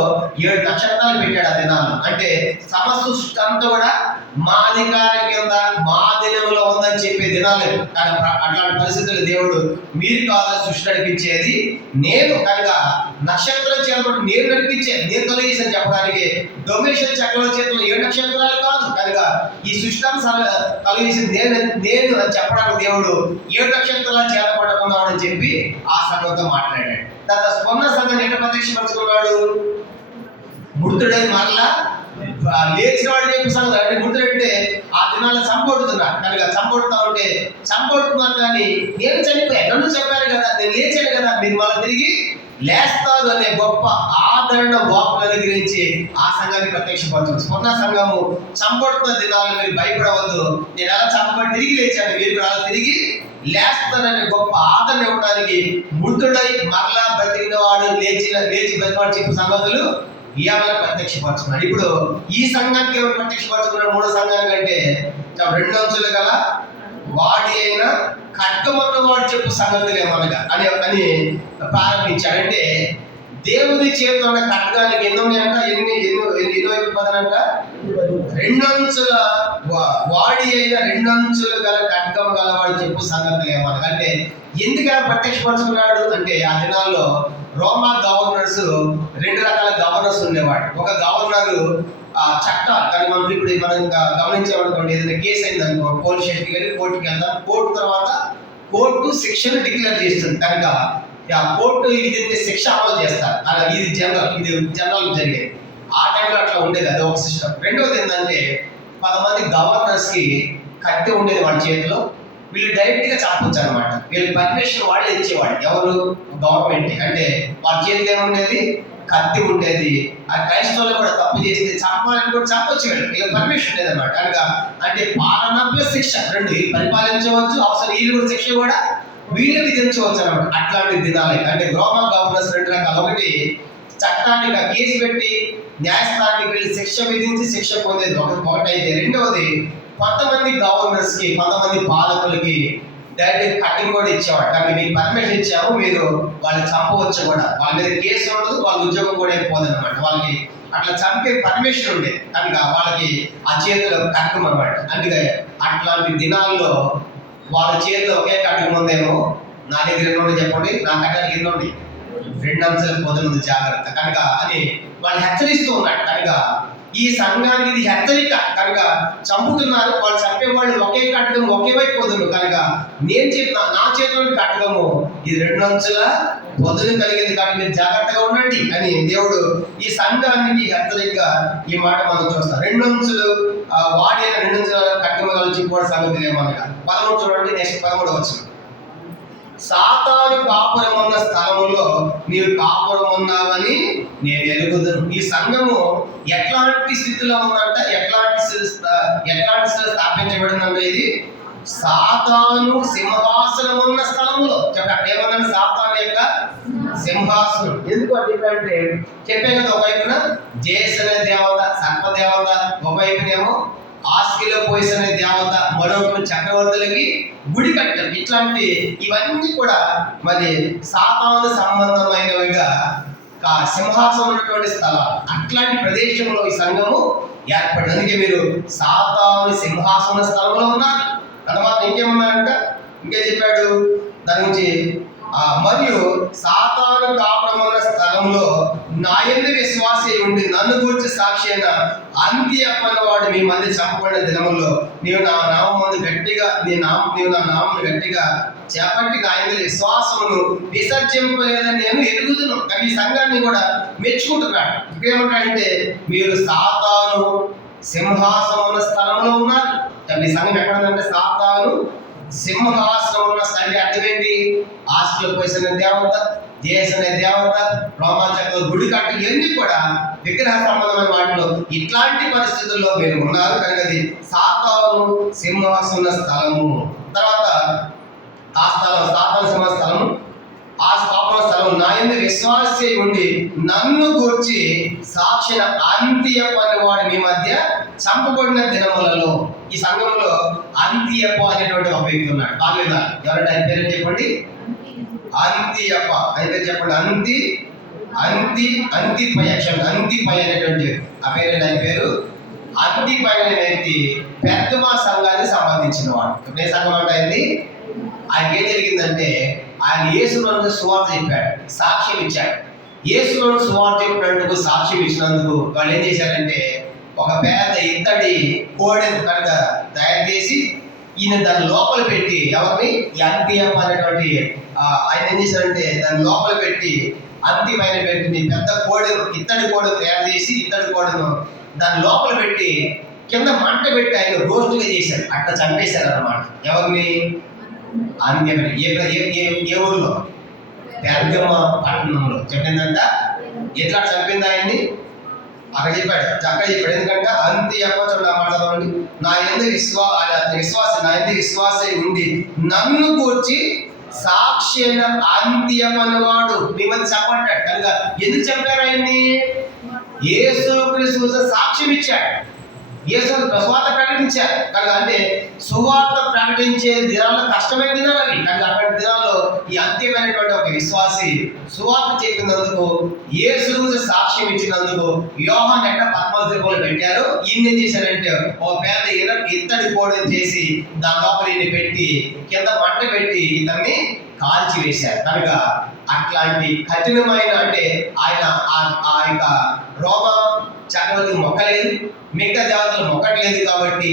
7 నక్షత్రాలు పెట్టాడు ఆ దినాల్లో. అంటే సమస్త సృష్టి అంతా కూడా మా అధికారం కింద, మా దినంలో ఉందని చెప్పే దినాలు. కానీ అట్లాంటి పరిస్థితులు దేవుడు మీరు కాదు సృష్టి నడిపించేది నేను, కనుక నక్షత్రం చేతులు నేను నడిపించాను, నేను కలిగేసాను చెప్పడానికి. డొమిషియన్ చక్రవర్తి చేతిలో 7 నక్షత్రాలు కాదు, కనుక ఈ సృష్టి కలిగేసింది నేను అని చెప్పడానికి దేవుడు 7 నక్షత్రాలు చేతపడకున్నాడని చెప్పి ఆ సంఘంతో మాట్లాడాడు. తర్వాత స్వర్ణ సంఘం ఎట్లా ప్రత్యక్షపరుచుకున్నాడు? మృతుడై మరలా లేచిన వాడు చెప్పి సంగతి. అంటే మృతుడంటే ఆ దినాల్లో చంపొడుతున్నారు. కనుక చంపొడుతా ఉంటే చంపొడుతున్నారు, కానీ నేను చనిపోయాను, నన్ను చెప్పారు కదా, నేను లేచాను కదా, మీరు మళ్ళీ తిరిగి లేస్తారు అనే గొప్ప ఆదరణ వాక్కుల గురించి ఆ సంఘాన్ని ప్రత్యక్షపరచు. స్వర్ణ సంఘము చంపొడుతున్న దినాల్లో మీరు భయపడవద్దు, నేను ఎలా చంపబడి తిరిగి లేచాను, మీరు కూడా అలా తిరిగి లేస్తానని గొప్ప ఆదరణ ఇవ్వడానికి మృతుడై మరలా బ్రతికిన వాడు లేచి బ్రతివాడు చెప్పు సంగతులు ఏమైనా ప్రత్యక్షపరుచుకున్నాడు. ఇప్పుడు ఈ సంఘానికి ఎవరు ప్రత్యక్షపరుచుకున్నాడు? 3వ సంఘానికి అంటే 2 అంచులు గల వాడి అయిన ఖడ్గమన్న వాడు చెప్పు సంగతులు ఏమనగా అని ప్రారంభించాడు. అంటే దేవుని చేతిలో ఉన్న ఖడ్గానికి ఎన్ని ఉన్నాయంట? ఎన్ని వైపు పదనంట? రెండంచుల వాడి అయిన రెండంచులు గల ఖడ్గం గలవాడు చెప్పు సంగతులు ఏమన్నా అంటే ఎందుకు ఆయన ప్రత్యక్షపరుచుకున్నాడు అంటే ఆ దినాల్లో రోమా గవర్నర్స్ రెండు రకాల గవర్నర్స్ ఉండేవాడు. ఒక గవర్నరు చట్టాలు కానీ మనం ఇప్పుడు మనం గమనించామనుకోండి, ఏదైనా కేసు అయింది అనుకో పోలీస్ స్టేషన్కి వెళ్ళి కోర్టుకి వెళ్దాం. కోర్టు తర్వాత కోర్టు శిక్షను డిక్లేర్ చేస్తుంది కనుక ఆ కోర్టు విధించే శిక్ష అమలు చేస్తారు. అలా ఇది జనరల్ జరిగేది. ఆ టైంలో అట్లా ఉండేది, అది ఒక సిస్టమ్. రెండవది ఏంటంటే 10 మంది గవర్నర్స్కి కత్తి ఉండేది వాళ్ళ చేతిలో. వీళ్ళు డైరెక్ట్గా చంపొచ్చు అనమాట. వీళ్ళు పర్మిషన్ వాళ్ళే ఇచ్చేవాళ్ళు. ఎవరు? గవర్నమెంట్. అంటే వాళ్ళ చేతిలో ఏముండేది? కత్తి ఉండేది. ఆ క్రైస్తవులు కూడా తప్పు చేస్తే చంపాలని కూడా చంపొచ్చు. వీళ్ళకి పర్మిషన్ ఉండేది అనమాట. కనుక అంటే పాలన ప్లస్ శిక్ష రెండు, వీళ్ళు పరిపాలించవచ్చు, అవసరం వీళ్ళు కూడా శిక్ష కూడా వీళ్ళు విధించవచ్చు అనమాట. అట్లాంటి దినాలే అంటే రోమా గవర్నర్స్ రెండు రకాలు. ఒకటి చట్టానికి కేసు పెట్టి న్యాయస్థానానికి వెళ్ళి శిక్ష విధించి శిక్ష పొందేది ఒకటైతే, రెండవది కొంతమంది గవర్నర్స్కి, కొంతమంది పాలకులకి డైరెక్ట్ కట్టింగ్ కూడా ఇచ్చేవాడు. కానీ మీకు పర్మిషన్ ఇచ్చాము, మీరు వాళ్ళని చంపవచ్చు కూడా, వాళ్ళ మీద కేసు ఉండదు, వాళ్ళ ఉద్యోగం కూడా అయిపోదు అనమాట. వాళ్ళకి అట్లా చంపే పర్మిషన్ ఉండేది కనుక వాళ్ళకి ఆ చేతిలో కట్టం అనమాట. అందుకే అట్లాంటి దినాల్లో వాళ్ళ చేతిలో ఒకే కట్టం ఉందేమో, నా దగ్గర ఎన్నోండి చెప్పండి, నా కట్టానికి ఎన్నోండి 2 అంశాలు పొందుతుంది జాగ్రత్త కనుక అని వాళ్ళు హెచ్చరిస్తూ ఉన్నాడు. కనుక ఈ సంఘానికి ఇది హెచ్చరిక కనుక చంపుతున్నారు. వాళ్ళు చంపేవాళ్ళు ఒకే కట్టడం ఒకే వైపు పొందును కనుక నేను చెప్పిన నా చేతిలో కట్టడము ఇది 2 అంచుల పొందును కలిగింది కాబట్టి మీరు జాగ్రత్తగా ఉండండి అని దేవుడు ఈ సంఘానికి హెచ్చరికగా ఈ మాట మనం చూస్తాం. 2 అంచులు వాడి 2 అంచుల కట్టడం చెప్పుకోవడం సంగతి ఏమనగా 13 చూడండి. నెక్స్ట్ 13 వచ్చిన సాతాను కాపురం ఉన్న స్థలములో నీవు కాపురం ఉన్నావని నేను ఎరుగుదును. ఈ సంఘము ఎట్లాంటి స్థితిలో ఉందంట, ఎట్లాంటి స్థితిలో స్థాపించబడిందంటే ఇది సాతాను సింహాసనం ఉన్న స్థలములో. చెప్పండి ఏమన్నా సాతాను యొక్క సింహాసనం. ఎందుకు అంటే చెప్పే కదా, ఒకవైపున జేస్ అనే దేవత, సర్పదేవత, ఒకవైపునేమో ఆస్కిలో పోయిస్ అనే దేవత, మరొక చక్రవర్తులకి గుడి కట్టారు. ఇట్లాంటి ఇవన్నీ కూడా మరి సాతాను సంబంధమైనవిగా సింహాసనం ఉన్నటువంటి స్థలం. అట్లాంటి ప్రదేశంలో ఈ సంఘము ఏర్పడింది. అందుకే మీరు సాతాను సింహాసన స్థలంలో ఉన్నారు. తర్వాత ఇంకేమన్నారంట, ఇంకే చెప్పాడు దాని గురించి, మరియు సాతాను కాపురం ఉన్న స్థలంలో నా యందు విశ్వాసి ఉండి నన్ను గురించి సాక్షి అయిన అంత్యప్పన్న వాడు మీ మధ్య చంపబడిన దినముల్లో నీవు నా నామమును గట్టిగా నీవు నా నామమును గట్టిగా చేపట్టి నా యందు విశ్వాసమును విసర్జింపలేదని నేను ఎరుగుదును. కానీ ఈ సంఘాన్ని కూడా మెచ్చుకుంటున్నాడు. ఇంకేమంటాడంటే మీరు సాతాను సింహాసనం ఉన్న స్థలంలో ఉన్నారు. ఈ సంఘం ఎక్కడంటే సాతాను సింహాసనం ఉన్న స్థలం. అర్థమేంటి? ఆస్ట్రల్ పోయిస్ అనే దేవత, జేస్ అనే దేవత, రోమాచక్ర గుడి కట్టు ఇవన్నీ కూడా విగ్రహ సంబంధమైన వాటిలో ఇట్లాంటి పరిస్థితుల్లో మీరు ఉన్నారు కనుక అది సాతాను సింహాసన స్థలము. తర్వాత ఆ స్థలం సాతాను సింహ స్థలము, ఆ పాపల స్థలం నా యందు విశ్వాసి ఉండి నన్ను గూర్చి సాక్షిన అంత్యప్ప అనే వాడు మీ మధ్య చంపబడిన దినములలో. ఈ సంఘంలో అంత్యప్ప అనేటువంటి ఒక వ్యక్తి ఉన్నాడు. బాగా ఎవరంటే ఆయన పేరు చెప్పండి, అంత్యప్ప. ఆయన పేరు చెప్పండి, అంతిపై అనేటువంటి ఆ పేరు. ఆయన పేరు అంతిపై అనే వ్యక్తి పెద్దమా సంఘానికి సంబంధించిన వాడు. ఏ సంఘం అంటే అయింది? ఆయనకి ఏం జరిగిందంటే ఆయన యేసులోని సువార్త చెప్పాడు, సాక్ష్యం ఇచ్చాడు. యేసులోని సువార్త చెప్పినందుకు సాక్ష్యం ఇచ్చినందుకు వాళ్ళు ఏం చేశారంటే ఒక పేద ఇత్తడి కోడెను కనుక తయారు చేసి ఈయన దాని లోపల పెట్టి, ఎవరిని? ఈ అంత్యప్ప అనేటువంటి ఆయన ఏం చేశారంటే దాని లోపల పెట్టి అంతి పైన పెట్టి పెద్ద కోడెను, ఇత్తడి కోడెను తయారు చేసి ఇత్తడి కోడెను దాని లోపల పెట్టి కింద మంట పెట్టి ఆయన రోస్టుగా చేశారు. అట్లా చంపేశారు అన్నమాట. ఎవరిని? అంత్యమని. ఏ ఊళ్ళో? పెర్గమ పట్టణంలో. చెప్పిందంట ఎట్లా చంపింది ఆయన్ని అక్కడ చెప్పాడు. ఎందుకంటే అంత్యప్ప చూడండి, నా యందు విశ్వాస ఉండి నన్ను కూర్చి సాక్షి అయిన అంత్యమని వాడు మీ మధ్య చెప్పంటాడు. కనుక ఎందుకు చెప్పారు ఆయన్ని? యేసుక్రీస్తు సాక్ష్యం ఇచ్చాడు, యేసు సువార్త ప్రకటించారు కనుక. అంటే సువార్త ప్రకటించే దినాల్లో కష్టమైన దినాలు అవి కనుక. అటువంటి దినాల్లో ఈ అంత్యమైనటువంటి ఒక విశ్వాసి సువార్త చెప్పినందుకు, యేసు గురించి సాక్ష్యం ఇచ్చినందుకు యోహాను ఎట్ట పద్మోస్ దీపంలో పెట్టారు, ఈయన ఏం చేశారంటే ఒక పెద్ద ఇత్తడి కోడని చేసి దాని లోపల ఈయన పెట్టి కింద మంట పెట్టి ఇతన్ని కాల్చి వేశారు. కనుక అట్లాంటి కఠినమైన, అంటే ఆయన ఆ యొక్క రోమ చక్రవర్తి మొక్కలేదు, మిగతా దేవతలు మొక్కట్లేదు కాబట్టి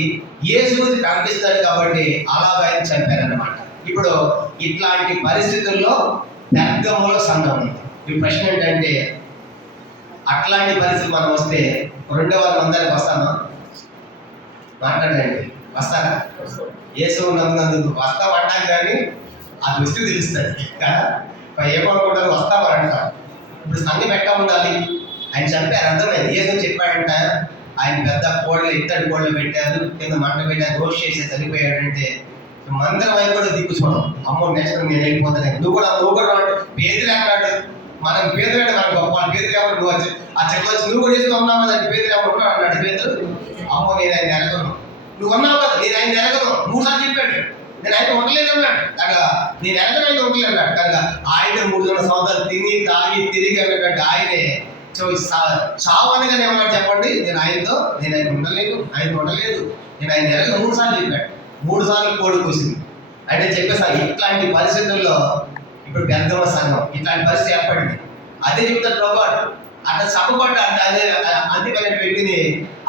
యేసు గురించి ప్రకటిస్తాడు కాబట్టి అలాగ ఆయన చంపారన్నమాట. ఇప్పుడు ఇట్లాంటి పరిస్థితుల్లో పెర్గములో సంఘం ఉంది. ఈ ప్రశ్న ఏంటంటే, అట్లాంటి పరిస్థితులు మనం వస్తే 200 వస్తామా? మాట్లాడండి, వస్తారా? యేసు నమ్మినందుకు వస్తామంటాం కానీ ఆ దృష్టి తెలుస్తుంది కదా. ఏమనుకుంటారు, వస్తామని అంటారు. ఇప్పుడు సంఘం ఎట్లా ఉండాలి? ఆయన చంపారు, అర్థమైంది. యేసు చెప్పాడంట, ఆయన పెద్ద కోడలు ఇత్తడి కోడలు పెట్టారు, కింద మంట పెట్టారు, రోస్ట్ చేసి చనిపోయాడంటే మందిరం వైపు కూడా దిక్కు చూడం. అమ్మో నెక్స్ట్ నేను వెళ్ళిపోతాను, నువ్వు కూడా పేదలు అన్నాడు. మనం పేదలు అంటే మనకు గొప్ప, పేదలు ఎవరు నువ్వు వచ్చి ఆ చెట్లు వచ్చి నువ్వు కూడా చేస్తూ ఉన్నావు కదా, పేదలు ఎవరు ఉంటాడు అన్నాడు. పేదలు అమ్మో నేను ఆయన ఎరగను, నువ్వు ఉన్నావు కదా నేను ఆయన ఎరగను 3 సార్లు చెప్పాడు. నేను ఆయన ఉండలేదు అన్నాడు. కనుక నేను ఎరగను, ఆయన ఉండలేదు అన్నాడు. కనుక ఆయన 300 సంవత్సరాలు తిని తాగి తిరిగి అన్నట్టు ఆయనే చావనగానే ఏమన్నాడు చెప్పండి, నేను ఆయన ఉండలేదు, నేను ఆయన ఎరగను 3 సార్లు చెప్పాడు. 3 సార్లు కోడి కూసింది అంటే చెప్పేసాను. ఇట్లాంటి పరిస్థితుల్లో ఇప్పుడు పెద్దమ్మ సంఘం ఇట్లాంటి పరిస్థితి ఏర్పడింది. అదే చెప్తాడు ప్రభు, అట్లా చెప్పబడ్డ అదే అంతిమైన వ్యక్తిని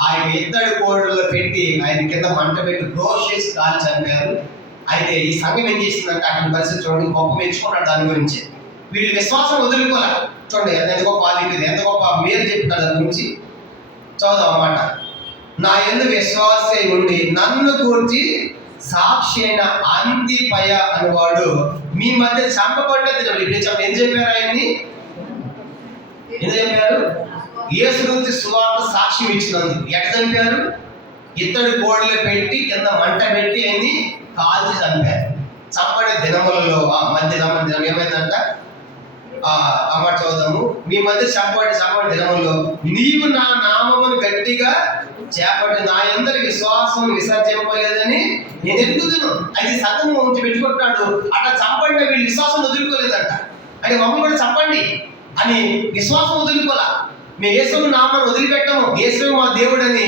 ఆయన ఇత్తడి కోడల్లో పెట్టి ఆయన కింద మంట పెట్టి రోస్ట్ చేసి కాల్చి చంపారు. అయితే ఈ సంఘం ఏం చేసిందంటే అట్లాంటి పరిస్థితి చూడండి, గొప్ప మెచ్చుకున్నాడు దాని గురించి. వీళ్ళు విశ్వాసం వదులుకోలే. చూడండి ఎంత గొప్ప ఆధిక్యత, ఎంత గొప్ప మేలు చెప్తాడు దాని గురించి. చదువు అన్నమాట. నా యందు విశ్వాసే ఉండి నన్ను గూర్చి సాక్షి అయిన అంతిపయ అనేవాడు మీ మధ్య చంపబడ్డది. ఇప్పుడు ఏం చెప్పారు ఆయన్ని? ఏం చెప్పారు? యేసు గురించి సువార్త సాక్ష్యం ఇచ్చినందుకు ఎట్లా చంపారు? ఇత్తడి కోడలు పెట్టి కింద మంట పెట్టి ఆయన్ని కాల్చి చంపారు. చంపడే దినములలో మధ్య దినం ఏమైందంట? అమాట చదువుదాము. మీ మధ్య చంపడి దినములలో నీవు నా నామమును గట్టిగా చేపట్టి నా అందరి విశ్వాసం విసర్జింపలేదని నేను ఎదుగుతున్నాను. అయితే సంఘం ఉంచి పెట్టుకుంటున్నాడు. అట్లా చంపండి, వీళ్ళు విశ్వాసం వదులుకోలేదంట. అంటే మమ్మల్ని కూడా చంపండి అని విశ్వాసం వదులుకోలే. మేము యేసు నామాన్ని వదిలిపెట్టము, యేసు మా దేవుడు అని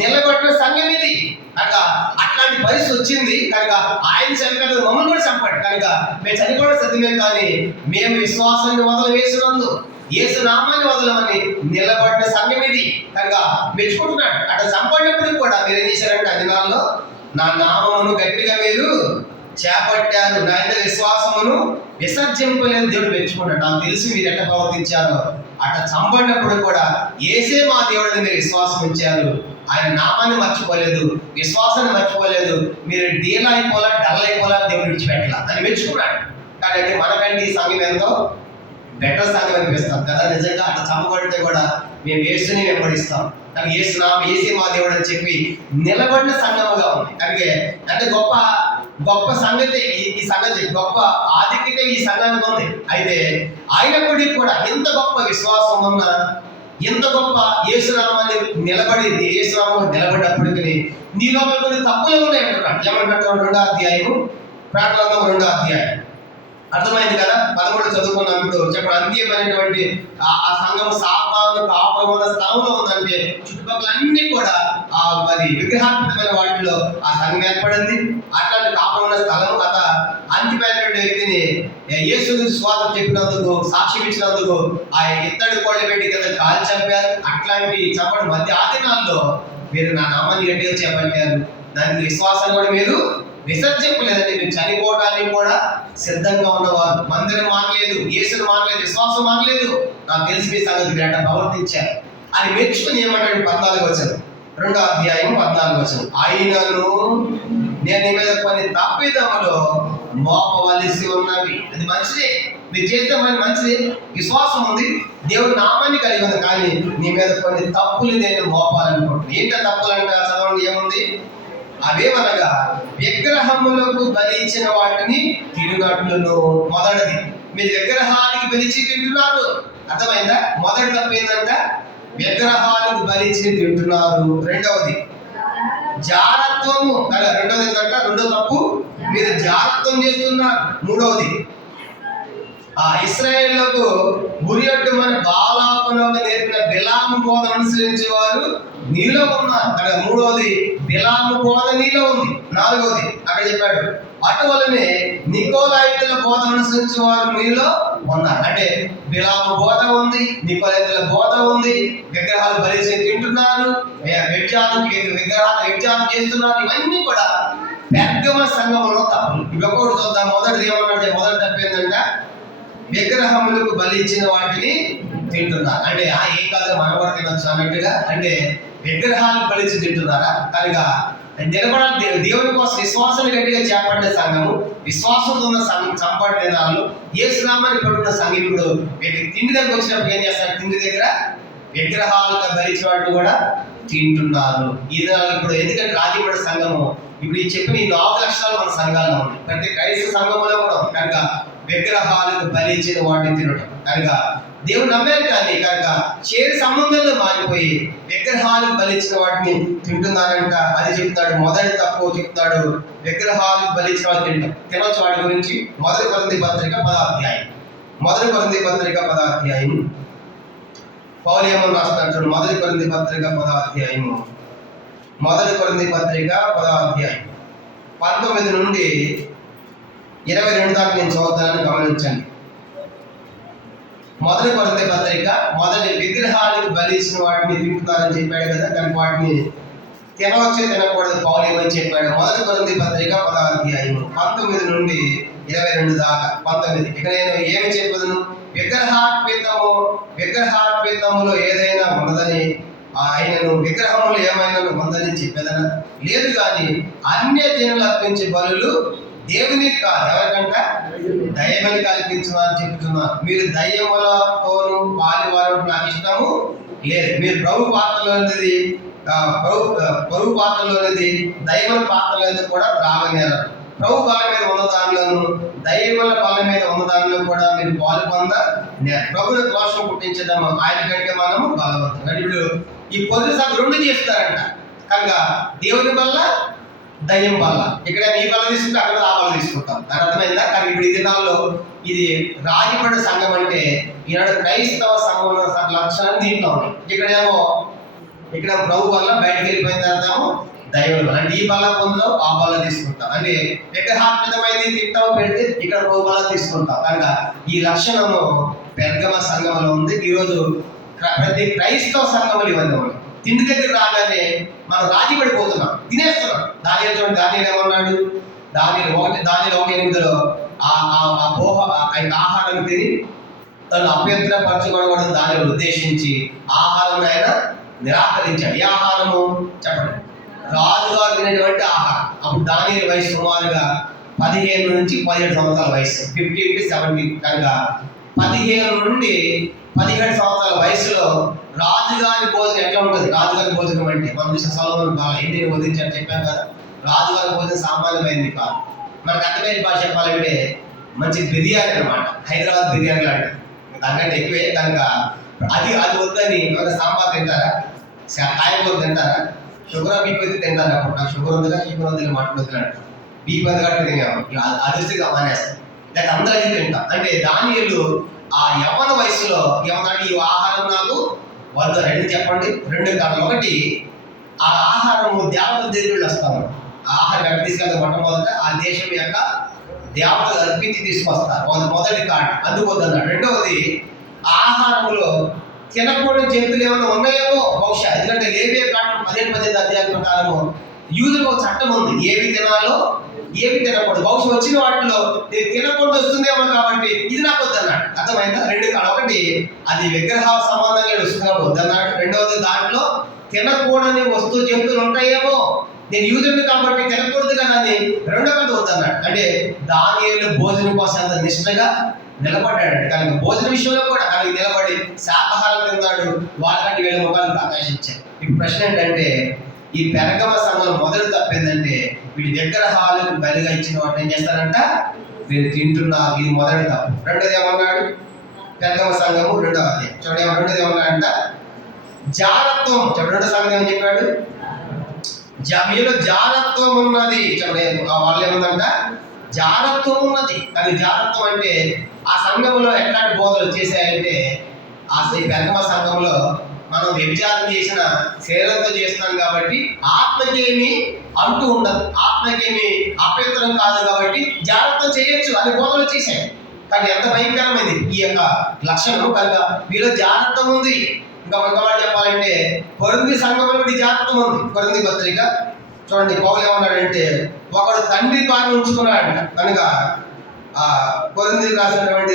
నిలబడిన సంఘం ఇది. కనుక అట్లాంటి పరిస్థితి వచ్చింది. కనుక ఆయన చంపారు, మమ్మల్ని కూడా చంపండి. కనుక మేము చనిపోవడం సత్యమే, కానీ మేము విశ్వాసాన్ని వదల వేసినందు యేసు నామాన్ని వదలమని నిలబడిన సంఘం ఇది. కనుక మెచ్చుకుంటున్నాడు. అట్లా చంపడినప్పుడు కూడా మీరు ఏం చేశారంటే, ఆ దినాల్లో నా నామమును గట్టిగా మీరు చేపట్టారు, నా యొక్క విశ్వాసమును విసర్జింపలేదు దేవుడు మెచ్చుకున్నాడు. నాకు తెలిసి మీరు ఎట్లా ప్రవర్తించారో అట్లా చంపడినప్పుడు కూడా యేసే మా దేవుడిని మీరు విశ్వాసం ఉంచారు, ఆయన నామాన్ని మర్చిపోలేదు, విశ్వాసాన్ని మర్చిపోలేదు. మీరు డల్ అయిపోలా దేవుడు విడిచిపెట్టలా అని మెచ్చుకున్నాడు. కాబట్టి మనకంటే ఈ సంఘం ఎంతో బెటర్ సంఘం అనిపిస్తాం కదా. నిజంగా అట్లా చంపబడితే కూడా మేము యేసుని వెంబడిస్తాం. కానీ యేసే మా దేవుడు అని చెప్పి నిలబడిన సంఘముగా ఉంది. అందుకే అంటే గొప్ప సంగతి ఈ సంగతి, గొప్ప ఆధిక్యత ఈ సంఘానికి ఉంది. అయితే అయినప్పటికీ కూడా ఎంత గొప్ప విశ్వాసం ఉన్నా, ఎంత గొప్ప యేసునామాన్ని నిలబడినప్పటికీ నీ లోపల కొన్ని తప్పులు ఉన్నాయి అంటున్నాడు. ఏమంటాడు? 2వ అధ్యాయము ప్రకటన 2వ అధ్యాయం. అర్థమైంది కదా? 11 చదువుకున్నప్పుడు చెప్పడం అంత్యమైనటువంటి ఆ సంఘం సాతాను కాపురమైన స్థలంలో ఉందంటే చుట్టుపక్కల అన్ని కూడా మరి విగ్రహాత్మకమైన వాటిలో ఆ సంఘం ఏర్పడింది. అట్లాంటి కాపురమైన స్థలం అత అంత్యమైనటువంటి వ్యక్తిని యేసు గురించి స్వార్థం చెప్పినందుకు, సాక్ష్యం ఇచ్చినందుకు ఆ ఇత్తడి కోళ్ళ పెట్టి కింద కాల్చి చంపారు. అట్లాంటి చంపడం మధ్య ఆ దినాల్లో మీరు నా నామాన్ని గట్టిగా చేపట్టారు, దానికి విశ్వాసాన్ని కూడా మీరు విసర్జింపలేదండి. మీరు చనిపోవడానికి కూడా సిద్ధంగా ఉన్నవారు. మందిరం మానలేదు, యేసును మానలేదు, విశ్వాసం మానలేదు. నాకు తెలిసి మీ సంగతి గంట ప్రవర్తించారు అని మెచ్చుకుని ఏమంటాడు? 14వ వచనం, 2వ అధ్యాయం 14వ వచనం. అయినను నేను నీ మీద కొన్ని తప్పిదములు మోపవలసి ఉన్నవి. అది మంచిదే, మీరు చేస్తే మంచిది, విశ్వాసం ఉంది, దేవుడు నామాన్ని కలిగి ఉంది. కానీ నీ మీద కొన్ని తప్పులు నేను మోపాలనుకుంటున్నాను. ఏంటో తప్పులు అంటే చదవండి, ఏముంది? అవేమనగా విగ్రహములకు బలించిన వాటిని తిరుగట్లను. మొదటిది, మీరు విగ్రహానికి బలిచి తింటున్నారు. అర్థమైందా? మొదటి తప్పు ఏంటంట? విగ్రహాలకు బలిచి తింటున్నారు. రెండవది జారత్వము. రెండవది ఏంటంట? రెండో తప్పు, మీరు జారత్వం చేస్తున్నారు. మూడవది ఇశ్రాయేలులకు గురియొట్టు మన బాలాకులకు నేర్పిన బిలాము బోధ అనుసరించే వారు నీలో ఉన్నారు. అక్కడ మూడవది బిలాము బోధ నీలో ఉంది. నాలుగవది అక్కడ చెప్పాడు అటువలనే నికోలాయితుల బోధ అనుసరించే వారు నీలో ఉన్నారు. అంటే బిలాము బోధ ఉంది, నికోలాయితుల బోధ ఉంది, విగ్రహాలు బలిసి తింటున్నారు, విగ్రహాలు చేస్తున్నారు. ఇవన్నీ కూడా పెర్గమ సంఘంలో తప్పులు. ఇంకొకటి చూద్దాం. మొదటిది ఏమన్నాడు? మొదటి తప్పు ఏంటంటే విగ్రహములకు బలి ఇచ్చిన వాటిని తింటున్నారు. అంటే ఏం కాదు మనం కూడా తినొచ్చు అన్నట్టుగా. అంటే విగ్రహాలు బలిచి తింటున్నారా? కనుక నిలబడాలి దేవుని కోసం విశ్వాసాన్ని గట్టిగా చేపట్టే సంఘము, విశ్వాసంతో ఉన్న సంఘం చంపటి దినాలు యేసునామాన్ని పడుతున్న సంఘీకుడు తిండి దగ్గర వచ్చినప్పుడు ఏం చేస్తారు? తిండి దగ్గర విగ్రహాలుగా బలిచిన వాటిని కూడా తింటున్నారు. ఈ దినాలు ఇప్పుడు ఎందుకంటే రాజీపడే సంఘము ఇప్పుడు ఈ చెప్పిన ఈ 4 లక్షణాలు మన సంఘాల్లో ఉన్నాయి. ప్రతి క్రైస్తవ సంఘంలో కూడా ఉంది. కనుక విగ్రహాలకు బలిచ్చిన వాటిని తినడం కనుక దేవుడు నమ్మారు. కానీ కనుక చేరి సంబంధంలో మారిపోయి విగ్రహాలకు బలిచ్చిన వాటిని తింటున్నారంట. అది చెప్తాడు. మొదటి తప్పు చెప్తాడు, విగ్రహాలకు బలిచ్చిన వాటిని తినొచ్చు. వాటి గురించి మొదటి కొరింథీ పత్రిక 10వ అధ్యాయం పౌలు ఏమని రాస్తున్నాడు? మొదటి కొరింథీ పత్రిక 10వ అధ్యాయం 19 నుండి 22 దాకా నేను చదువుతానని గమనించండి. మొదటి కొరింథీ పత్రిక మొదటి విగ్రహాలకు బలిసిన వాటిని తింటున్నారని చెప్పాడు కదా. కనుక వాటిని తినవచ్చే తినకూడదు పౌలు ఏమని చెప్పాడు? మొదటి కొరింథీ పత్రిక 10వ అధ్యాయం 19 నుండి 22 దాకా. 19 ఇక నేను ఏమి చెప్పదును? విగ్రహార్పితములో ఏదైనా ఉన్నదని ఆయనను విగ్రహములు ఏమైనా ఉందని చెప్పేదన లేదు. కానీ అన్య జనులు అర్పించే బలులు దేవునికి కాదు, ఎవరికంట? దయ్యమని కల్పించున్నారని చెప్తున్నారు. మీరు దయ్యములతోనూ పాలివారు నాకు ఇష్టము లేదు. మీరు ప్రభు పాత్రలోనిది దయ్యముల పాత్రలోనిది కూడా త్రాగనేరు. ప్రభు బల మీద ఉన్న దానిలోను దయ్యముల బల మీద ఉన్న దానిలో కూడా మీరు పాలు పొందనేరు. ప్రభుని దోషం పుట్టించడము ఆయన కంటే మనము బలవంతులు. ఇప్పుడు ఈ పొద్దు సార్లు 2 చేస్తారంట. కనుక దేవుని వల్ల దయ్యం వల్ల ఇక్కడ ఈ బల తీసుకుంటే అక్కడ ఆ బల తీసుకుంటాం. దాని అర్థమైందా? కానీ ఇప్పుడు ఈ దినాల్లో ఇది రాజపడే సంఘం అంటే ఈనాడు క్రైస్తవ సంఘం లక్షణాన్ని దీంట్లో ఉన్నాయి. ఇక్కడ ప్రభు వల్ల బయటకు వెళ్ళిపోయిన తర్వాత దైవం అంటే ఈ బల పొందులో ఆ బల తీసుకుంటాం. అంటే విగ్రహాత్మకమైనది తింటాం పెడితే ఇక్కడ ప్రభు బల తీసుకుంటాం. కనుక ఈ లక్షణము పెర్గమ సంఘంలో ఉంది. ఈరోజు ప్రతి క్రైస్తవ సంఘములు ఇవన్నీ ఉన్నాయి. తిండి దగ్గర రాగానే మనం రాజీ పడిపోతున్నాం, తినేస్తున్నాం. దానిలో ఏమన్నాడు? దానిలో 1:8 ఆహారం తిని తను అభ్యంతరపరచుకోవడం దానిని ఉద్దేశించి ఆహారం ఆయన నిరాకరించాడు. ఈ ఆహారము చెప్పండి, రాజుగారు తినేటువంటి ఆహారం. అప్పుడు దానియేలు వయసు సుమారుగా 15 నుంచి 17 సంవత్సరాల వయసు, 15 to 17. కనుక 15 నుండి 17 సంవత్సరాల వయసులో రాజుగారి భోజనం ఎట్లా ఉంటుంది? రాజుగారి భోజనం అంటే మనం చూసిన సొలొమోను ఇంటిని వదిలించారు చెప్పాం కదా. రాజుగారి భోజనం సామాన్యమైంది కాదు. మనకు అర్థమైన భాష చెప్పాలంటే మంచి బిర్యానీ అనమాట. హైదరాబాద్ బిర్యానీ లాంటి దానికంటే ఎక్కువే. కనుక అది వద్దని ఏమైనా సాంబార్ తింటారా? కాయకూర తింటారా? షుగర్ బీపీ అయితే తింటారు. అప్పుడు నాకు షుగర్ ఉందిగా మాట్లాడుతున్నాడు. బీపీ అది కట్టి తినేవాడు. అదృష్టిగా మానేస్తాం. లేక అందరూ అది తింటాం. అంటే దానియేలు ఆ యవ్వన వయసులో ఏమన్నాడు? ఈ ఆహారం నాకు వద్దు. 2 చెప్పండి. 2 కారణాలు. ఒకటి, ఆ ఆహారము దేవతల దగ్గర వస్తాము. ఆహారం ఎక్కడ తీసుకెళ్తే మొట్టమొదట ఆ దేశం యొక్క దేవతలు అర్పించి తీసుకొస్తారు. మొదటి కారణం, అందుకోద్దన్నాడు. రెండవది, ఆహారంలో తినకూడని జంతువులు ఏమైనా ఉన్నాయేమో బహుశా. ఎందుకంటే లేవే కారణం 17-18 అధ్యాయం ప్రకారము యూదులకు ఒక చట్టం ఉంది, ఏవి తినాలో ఏవి తినకూడదు. బహుశా వచ్చిన వాటిలో నేను తినకుండా వస్తుందేమో కాబట్టి ఇది నాకు వద్దన్నాడు. అర్థమైందా? 2 కారణం. ఒకటి, అది విగ్రహ సంబంధంగా వస్తున్నప్పుడు వద్దన్నాడు. రెండవది, దాంట్లో తినకూడని జంతువులు ఉంటాయేమో, నేను యూదుడిని కాబట్టి తినకూడదు కదా అని రెండవది వద్దన్నాడు. అంటే దానియేలు భోజనం కోసం అంత నిష్ఠగా నిలబడ్డాడు. కనుక భోజన విషయంలో కూడా కనుక నిలబడి శాకాహారం తిన్నాడు. వాళ్ళకంటే వీళ్ళ ముఖాలు ప్రకాశించాయి. ఇప్పుడు ప్రశ్న ఏంటంటే, ఈ పెరగమ సంఘం మొదటి తప్పేందంటే వీడి విగ్రహాలకు బలిగా ఇచ్చిన వాటిని ఏం చేస్తారంట? వీళ్ళు తింటున్నారు. ఇది మొదటి తప్పు. రెండోది ఏమన్నాడు? పెరగమ సంఘము 2వ అధ్యాయం చూడండి. రెండోది ఏమన్నాడంట? జారత్వం. రెండో సంఘం ఏమని చెప్పాడు? మీలో జారత్వం ఉన్నది. వాళ్ళు ఏముందంట? జారత్వం ఉన్నది. కానీ జారత్వం అంటే ఆ సంఘంలో ఎట్లాంటి బోధలు వచ్చేసాయంటే, ఆ పెద్దమ సంఘంలో మనం వ్యభిచారం చేసిన శరీరంతో చేస్తున్నాం కాబట్టి ఆత్మకేమి అంటూ ఉండదు, ఆత్మకేమి అపవిత్రం కాదు కాబట్టి జాగ్రత్త చేయొచ్చు అని బోధలు వచ్చేసాయి. కానీ ఎంత భయంకరమైంది ఈ యొక్క లక్షణం. కనుక మీలో జాగ్రత్త ఉంది. ఇంకా మాట చెప్పాలంటే కొరింథీ సంఘంలో కూడా జాగ్రత్త ఉంది. కొరింథీ పత్రిక చూడండి, పౌలు ఏమన్నాడంటే, ఒకడు తండ్రి భార్య ఉంచుకున్నాడు కనుక కొరింథీ రాసినటువంటి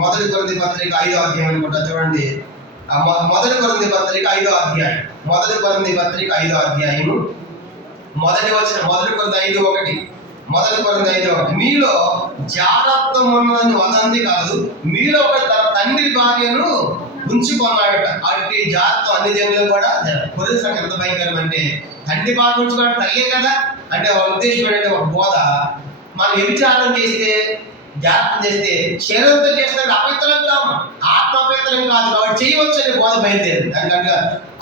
మొదటి కొరింథీ పత్రిక 5వ అధ్యాయం అనుకుంటా. చూడండి, మొదటి కొరింథీ పత్రిక 5వ అధ్యాయం, మొదటి కొరింథీ పత్రిక 5వ అధ్యాయము మొదటి కొరింథీ 5:1, మొదటి కొరింథీ 5:1, మీలో జాగ్రత్తం ఉన్నదని వదంతి కాదు, మీలో ఒక తన తండ్రి భార్యను ఉంచుకున్నాడట. అటు జాగ్రత్త అన్ని జనులు కూడా కొరింథీ సంఘం ఎంత భయంకరం అంటే, తండ్రి భార్య ఉంచుకున్నాడు తల్లే కదా అంటే వాళ్ళ ఉద్దేశం ఏంటంటే, ఒక బోధ మనం వ్యభిచారం చేస్తే జాగ్రత్త చేస్తే శరీరంతో చేస్తే అపవిత్రం కాము, ఆత్మ అపవిత్రం కాదు కాబట్టి చేయవచ్చు అనే బోధ బయలుదేరింది.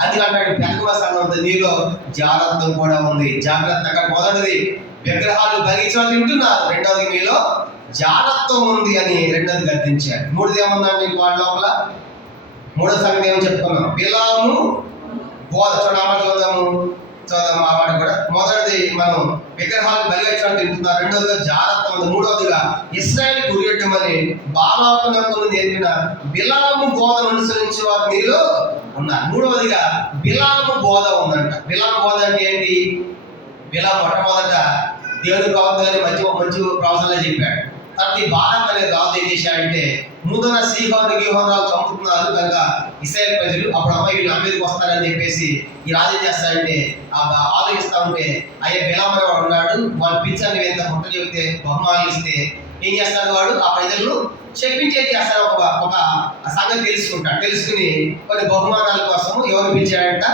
అది అంటాడు పెద్దమ సంఘంతో నీలో జాగ్రత్త కూడా ఉంది. జాగ్రత్త మొదటిది విగ్రహాలు బలించడం తింటున్నారు, రెండవది మీలో జాగ్రత్తం ఉంది అని రెండోది గర్తించాడు. మూడోది ఏముందండి వాళ్ళ లోపల? మూడో సంగతి ఏమని చెప్పుకున్నాం, బిలాము బోధ. చూద్దాము ఆ మాట కూడా. మొదటిది మనం విగ్రహాలు బలిగచ్చడం తింటున్నారు, రెండవదిగా జాగ్రత్త ఉంది, మూడవదిగా ఇశ్రాయేలు గురియటమని బాలాకునకు నేర్పిన బిలాము బోధను అనుసరించి వారు మీలో ఉన్నారు. మూడవదిగా బిలాము బోధ ఉందంట. బిలాము బోధ అంటే ఏంటి? బిలాము మొట్టమొదట దేవుడు ప్రవక్తని మంచి ప్రవచనలు చెప్పాడు. కాబట్టి బాలాక్ అనే రాజు ఏం చేశాడంటే, ముందున సీహోను గీహోను చంపుతున్నారు కనుక ఇశ్రాయేలు ప్రజలు అప్పుడు వీళ్ళు అమ్మేదికి వస్తారని చెప్పేసి ఈ రాజు ఏం చేస్తాడంటే ఆలోచిస్తూ ఉంటే, అయ్యే బిలాము ఉన్నాడు, వాళ్ళు పిలిచాను ఎంత ముట్ట చెబితే బహుమానాలు ఇస్తే ఏం చేస్తాడు వాడు ఆ ప్రజలను చెప్పించేది చేస్తాడు. ఒక సంగతి తెలుసుకుంటాడు. తెలుసుకుని కొన్ని బహుమానాల కోసం ఎవరు పిలిచాడంట?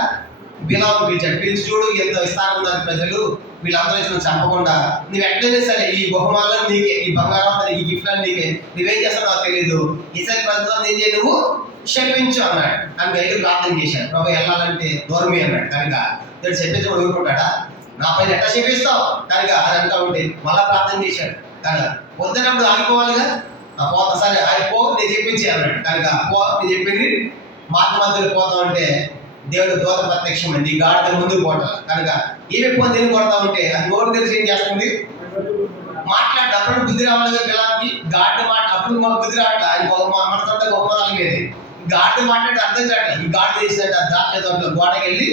బిలాము పిలిచాడు. పిలిచి చూడు ఎంత విస్తారం ఉన్నారు ప్రజలు, వీళ్ళందరూ చంపకుండా నువ్వు ఎట్లయినా సరే ఈ బహుమానాలను నీకే, ఈ బంగారం ఈ గిఫ్ట్లను నీకే, నువ్వేం చేస్తావు నాకు తెలియదు, ఈసారి ప్రజలను ఏం చేయ నువ్వు చెప్పించు అన్నాడు. అని వెళ్ళి ప్రార్థన చేశాడు. ప్రభు వెళ్ళాలంటే దూరమే అన్నాడు. కనుక దేవుడు చెప్పించడం ఊరుకుంటాడా? నా పైన ఎట్లా చెప్పిస్తావు కనుక అని అంటూ ఉంటే మళ్ళా ప్రార్థన చేశాడు. కనుక వద్దనప్పుడు ఆగిపోవాలిగా, పోతా సరే ఆగిపో నేను చెప్పించే అన్నాడు. కనుక పో నేను చెప్పింది మార్గ మధ్యలో పోతా ఉంటే దేవుడు దూత ప్రత్యక్షమైంది, ఈ గాడిద ముందుకు పోవటాలి. కనుక ఏమి పోని తిని కొడతా ఉంటే అది నోరు తెలిసి ఏం చేస్తుంది? మాట్లాడి అప్పుడు బుద్ధి రావాలి పిల్లలకి. గాడిద మాట అప్పుడు మాకు బుద్ధి రావట్లేదు. ఆయన మనసంతా బహుమానాలు లేదు. గాడిద మాట్లాడి అర్థం కావట్లేదు. ఈ గాడిద చేసినట్టు దాంట్లో దాంట్లో గోడకి వెళ్ళి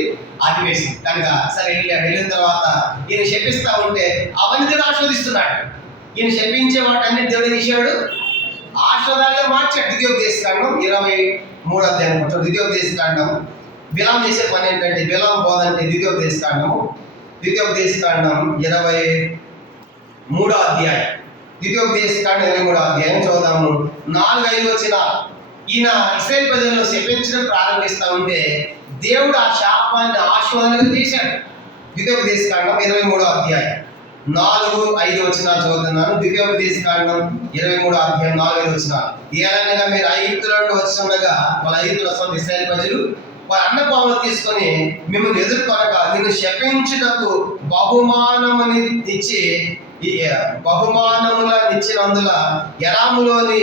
ఆగివేసింది. కనుక సరే వెళ్ళిన తర్వాత ఈయన శపిస్తా ఉంటే అవన్నీ కూడా ఆస్వాదిస్తున్నాడు. ఈయన శపించే వాటన్ని దేవుడు చేశాడు ఆస్వాదాలుగా మార్చాడు. ద్వితీయోపదేశకాండం 23వ అధ్యాయం. ద్వితీయోపదేశకాండం బిలాము చేసే పని ఏంటంటే, బిలాము బోధ అంటే ద్వితీయోపదేశకాండం 23వ అధ్యాయం. ద్వితీయోపదేశకాండం 23వ అధ్యాయం చదువుదాము. 4-5 వచ్చిన ఈయన ఇశ్రాయేలు ప్రజలను శపించడం ప్రారంభిస్తా ఉంటే దేవుడు ఆ శాపాన్ని ఆశీర్వాదంగా చేశాడు. ద్వితీయోపదేశకాండం 23వ అధ్యాయం 4-5 వచనాలు చదువుతున్నాను. ద్వితీయోపదేశకాండం 23వ అధ్యాయం 4-5 వచనాలు. ఏలనగా మీరు ఐగుప్తుల నుండి వచ్చుండగా వాళ్ళ ఐగుప్తుల వస్తున్న ఇశ్రాయేలు ప్రజలు వారి అన్నపాములు తీసుకొని మిమ్మల్ని ఎదుర్కొనక నిన్ను శపించుటకు బహుమానములనిచ్చినందుల ఎరాములోని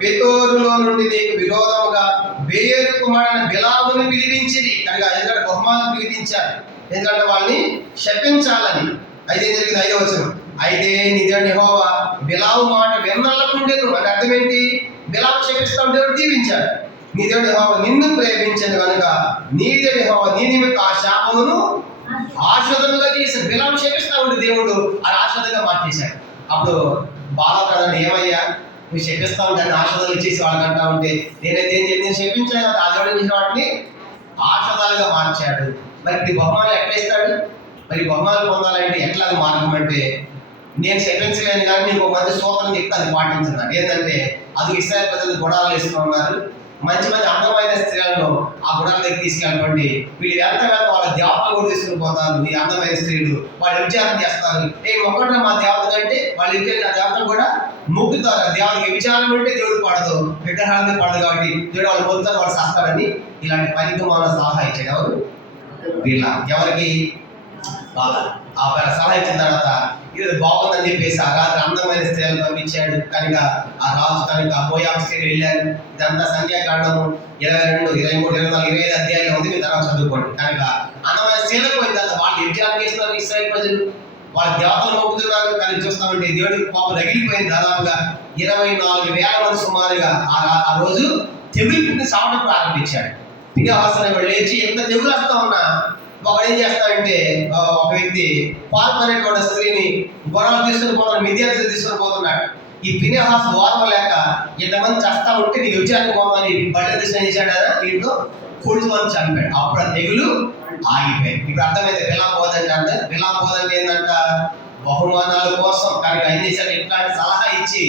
పెతోరులో నుండి నీకు విరోధముగా బేయేరు కుమారుడైన బిలాముని పిలిపించింది. కనుక ఎందుకంటే బహుమానం పిలిపించారు, ఎందుకంటే వాళ్ళని శపించాలని. అయితే ఏం జరిగింది? 5వ వచనం. అయితే నీ దేవుడు యెహోవా బిలాము మాట విననల్లకుండెను. అంటే అర్థం ఏంటి? బిలాము శపిస్తాం, దేవుడు దీవించాడు. నీ దేవుడు యెహోవా నిన్ను ప్రేమించను కనుక నీ దేవుడు యెహోవా నీ నిమిత్తం ఆ శాపమును ఆశీర్వాదముగా చేశాడు. బిలాము శపిస్తా ఉంటే దేవుడు అది ఆశీర్వాదంగా మార్చేశాడు. అప్పుడు బాలాకు అన్నాడు, ఏమయ్యా నువ్వు శపిస్తా ఉంటే ఆశీర్వాదాలు ఇచ్చేసి వాళ్ళకంటా ఉంటే నేనైతే ఏం చెప్పి నేను శపించాను కదా, ఆ దేవుడు చేసిన వాటిని ఆశీర్వాదాలుగా మార్చాడు. మరి బహుమానాలు ఎట్లా ఇస్తాడు? మరి బహుమానాలు పొందాలంటే ఎట్లా మార్గం అంటే, నేను శపించలేను కానీ నీకు ఒక మంచి సూత్రం చెప్తే అది పాటించున్నాను. ఏంటంటే అది ఇశ్రాయేలు ప్రజలు గుడాలు వేసుకుని ఉన్నారు. మంచి అందమైన స్త్రీలను ఆ గుడాల దగ్గర తీసుకెళ్ళండి. వీళ్ళు ఎంత వాళ్ళ దేవతలు కూడా తీసుకుని పోతారు. ఈ అందమైన స్త్రీలు వాళ్ళు వ్యభిచారం చేస్తారు. ఒక్కటే మా దేవత కంటే వాళ్ళు ఇంకెళ్ళి ఆ దేవతలు కూడా మొక్కుతారు. దేవతకి వ్యభిచారం అంటే దేవుడు పడదు, విగ్రహాలకి పడదు కాబట్టి దేవుడు వాళ్ళు మొక్కుతారు, వాళ్ళు చేస్తారని ఇలాంటి పనికి మన సలహా ఇచ్చాడు. ఎవరు? వీళ్ళ ఎవరికి? బాగా ఆ సలహా ఇచ్చిన తర్వాత ఇది బాగుందని చెప్పేసి ఆ రాత్రి అందమైన స్త్రీలను పంపించాడు కనుక ఆ రాజు కనుక మోయాబు స్త్రీలు వెళ్ళారు. ఇదంతా సంఖ్యాకాండము 22, 23, 24, 25 అధ్యాయంలో ఉంది. మీ తర్వాత చదువుకోండి. కనుక అందమైన స్త్రీలకు పోయిన తర్వాత వాళ్ళు యజ్ఞాలు చేస్తున్నారు ఇశ్రాయేలు ప్రజలు, వాళ్ళ దేవతలు మొక్కుతున్నారు. కానీ చూస్తామంటే దేవుడికి పాపం రగిలిపోయింది. దాదాపుగా 24,000 మంది సుమారుగా ఆ రోజు తెగులు సావడం ప్రారంభించాడు. పినిహాసు లేచి ఎంత తెగులు వస్తా ఉన్నా ఒకడు ఏం చేస్తాడంటే ఒక వ్యక్తి పాల్పు అనేటువంటి స్త్రీని గొడవలు తీసుకుని పోతున్నాడు, మిద్యాన్ని తీసుకుని పోతున్నాడు. ఈ పినిహాసు ఓర్వలేక ఇంతమంది చస్తా ఉంటే నీకు వ్యభిచారానికి పోతామని బయట దృష్టి చేశాడు కదా, వీటితో కూర్చుని చంపాడు. అప్పుడు ఆ తెగులు ఆగిపోయింది. ఇప్పుడు అర్థమైంది బిలాము పోదంటే. అంటే బిలాము పోదంటే ఏంటంట, బహుమానాల కోసం. కనుక ఏం చేశాడు, ఇట్లాంటి సలహా ఇచ్చి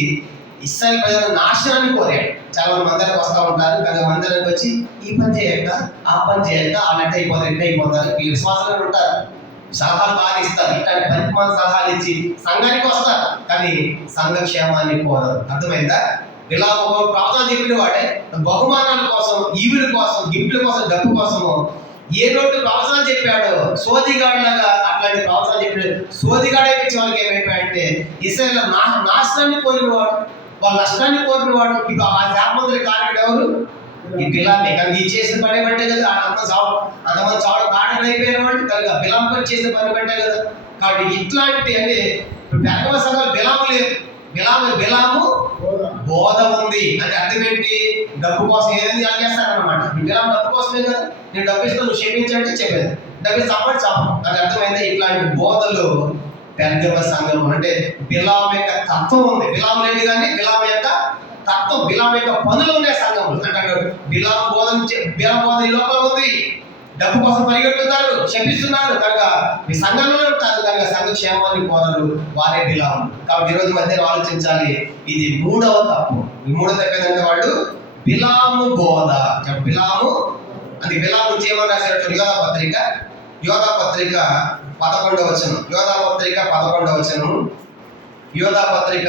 ఇశ్రాయేలు ప్రజల నాశనాన్ని కోరాడు. చాలా మంది మందిరానికి వస్తూ ఉంటారు. కనుక మందిరానికి వచ్చి ఈ పని చేయక ఆ పని చేయక వాళ్ళంటే అయిపోతారు, ఇంటి అయిపోతారు, వీళ్ళు విశ్వాసంగా ఉంటారు, సలహాలు బాగా ఇస్తారు. ఇట్లాంటి పనికిమాల సలహాలు ఇచ్చి సంఘానికి వస్తారు, కానీ సంఘక్షేమాన్ని కోరరు. అర్థమైందా? బిలాము ప్రవచనం చెప్పిన వాడే బహుమానాల కోసం, ఈవుల కోసం, గిఫ్ట్ల కోసం, డబ్బు కోసము ఏ నోటు ప్రవచనాలు చెప్పాడో సోదిగాడిలాగా అట్లాంటి ప్రవచనాలు చెప్పాడు. సోదిగాడే పిచ్చి వాళ్ళకి ఏమైపోయాడంటే ఇశ్రాయేలు నాశనాన్ని కోరినవాడు, వాళ్ళ నష్టాన్ని కోరినవాడు. ఇప్పుడు ఆ శాపమంతుడి కారకుడు ఎవరు? ఈ బిలామే. కానీ ఈ చేసిన పని బట్టే కదా అంతమంది చావడం కారణం అయిపోయిన వాడు. కనుక బిలాం పని చేసిన పని బట్టే కదా. కాబట్టి ఇట్లాంటి అంటే ఇప్పుడు పెద్దవ సంఘాలు బిలాము లేదు, బిలాము బోధ ఉంది. అంటే అర్థం ఏంటి? డబ్బు కోసం ఏదైనా ఎలా చేస్తారనమాట. బిలాము డబ్బు కోసమే కదా, నేను డబ్బు ఇస్తాను నువ్వు క్షమించంటే చెప్పేది, డబ్బు చప్పటి చెప్పం. అది అర్థమైంది. ఇట్లాంటి బోధలు పెద్దవ సంఘం అంటే బిలాము యొక్క తత్వం ఉంది. బిలాము లేదు కానీ బిలాము యొక్క తత్వం, బిలాము యొక్క పనులు ఉన్నాయి సంఘంలో. అంటే బిలాము బోధన ఈ లోపల ఉంది. డబ్బు కోసం పరిగెడుతున్నారు, శపిస్తున్నారు, కనుక మీ సంఘంలో ఉంటారు. కనుక సంఘ క్షేమాన్ని కోరరు, వారే బిలాము. కాబట్టి ఈరోజు మధ్య ఆలోచించాలి. ఇది మూడవ తప్పు. ఈ మూడవ తప్పు ఏంటంటే వాళ్ళు బిలాము బోధ. బిలాము అది బిలాము చేయమని రాసినట్టు యోధా పత్రిక 11వ వచనం. యోధా పత్రిక 11వ వచనం. యోధా పత్రిక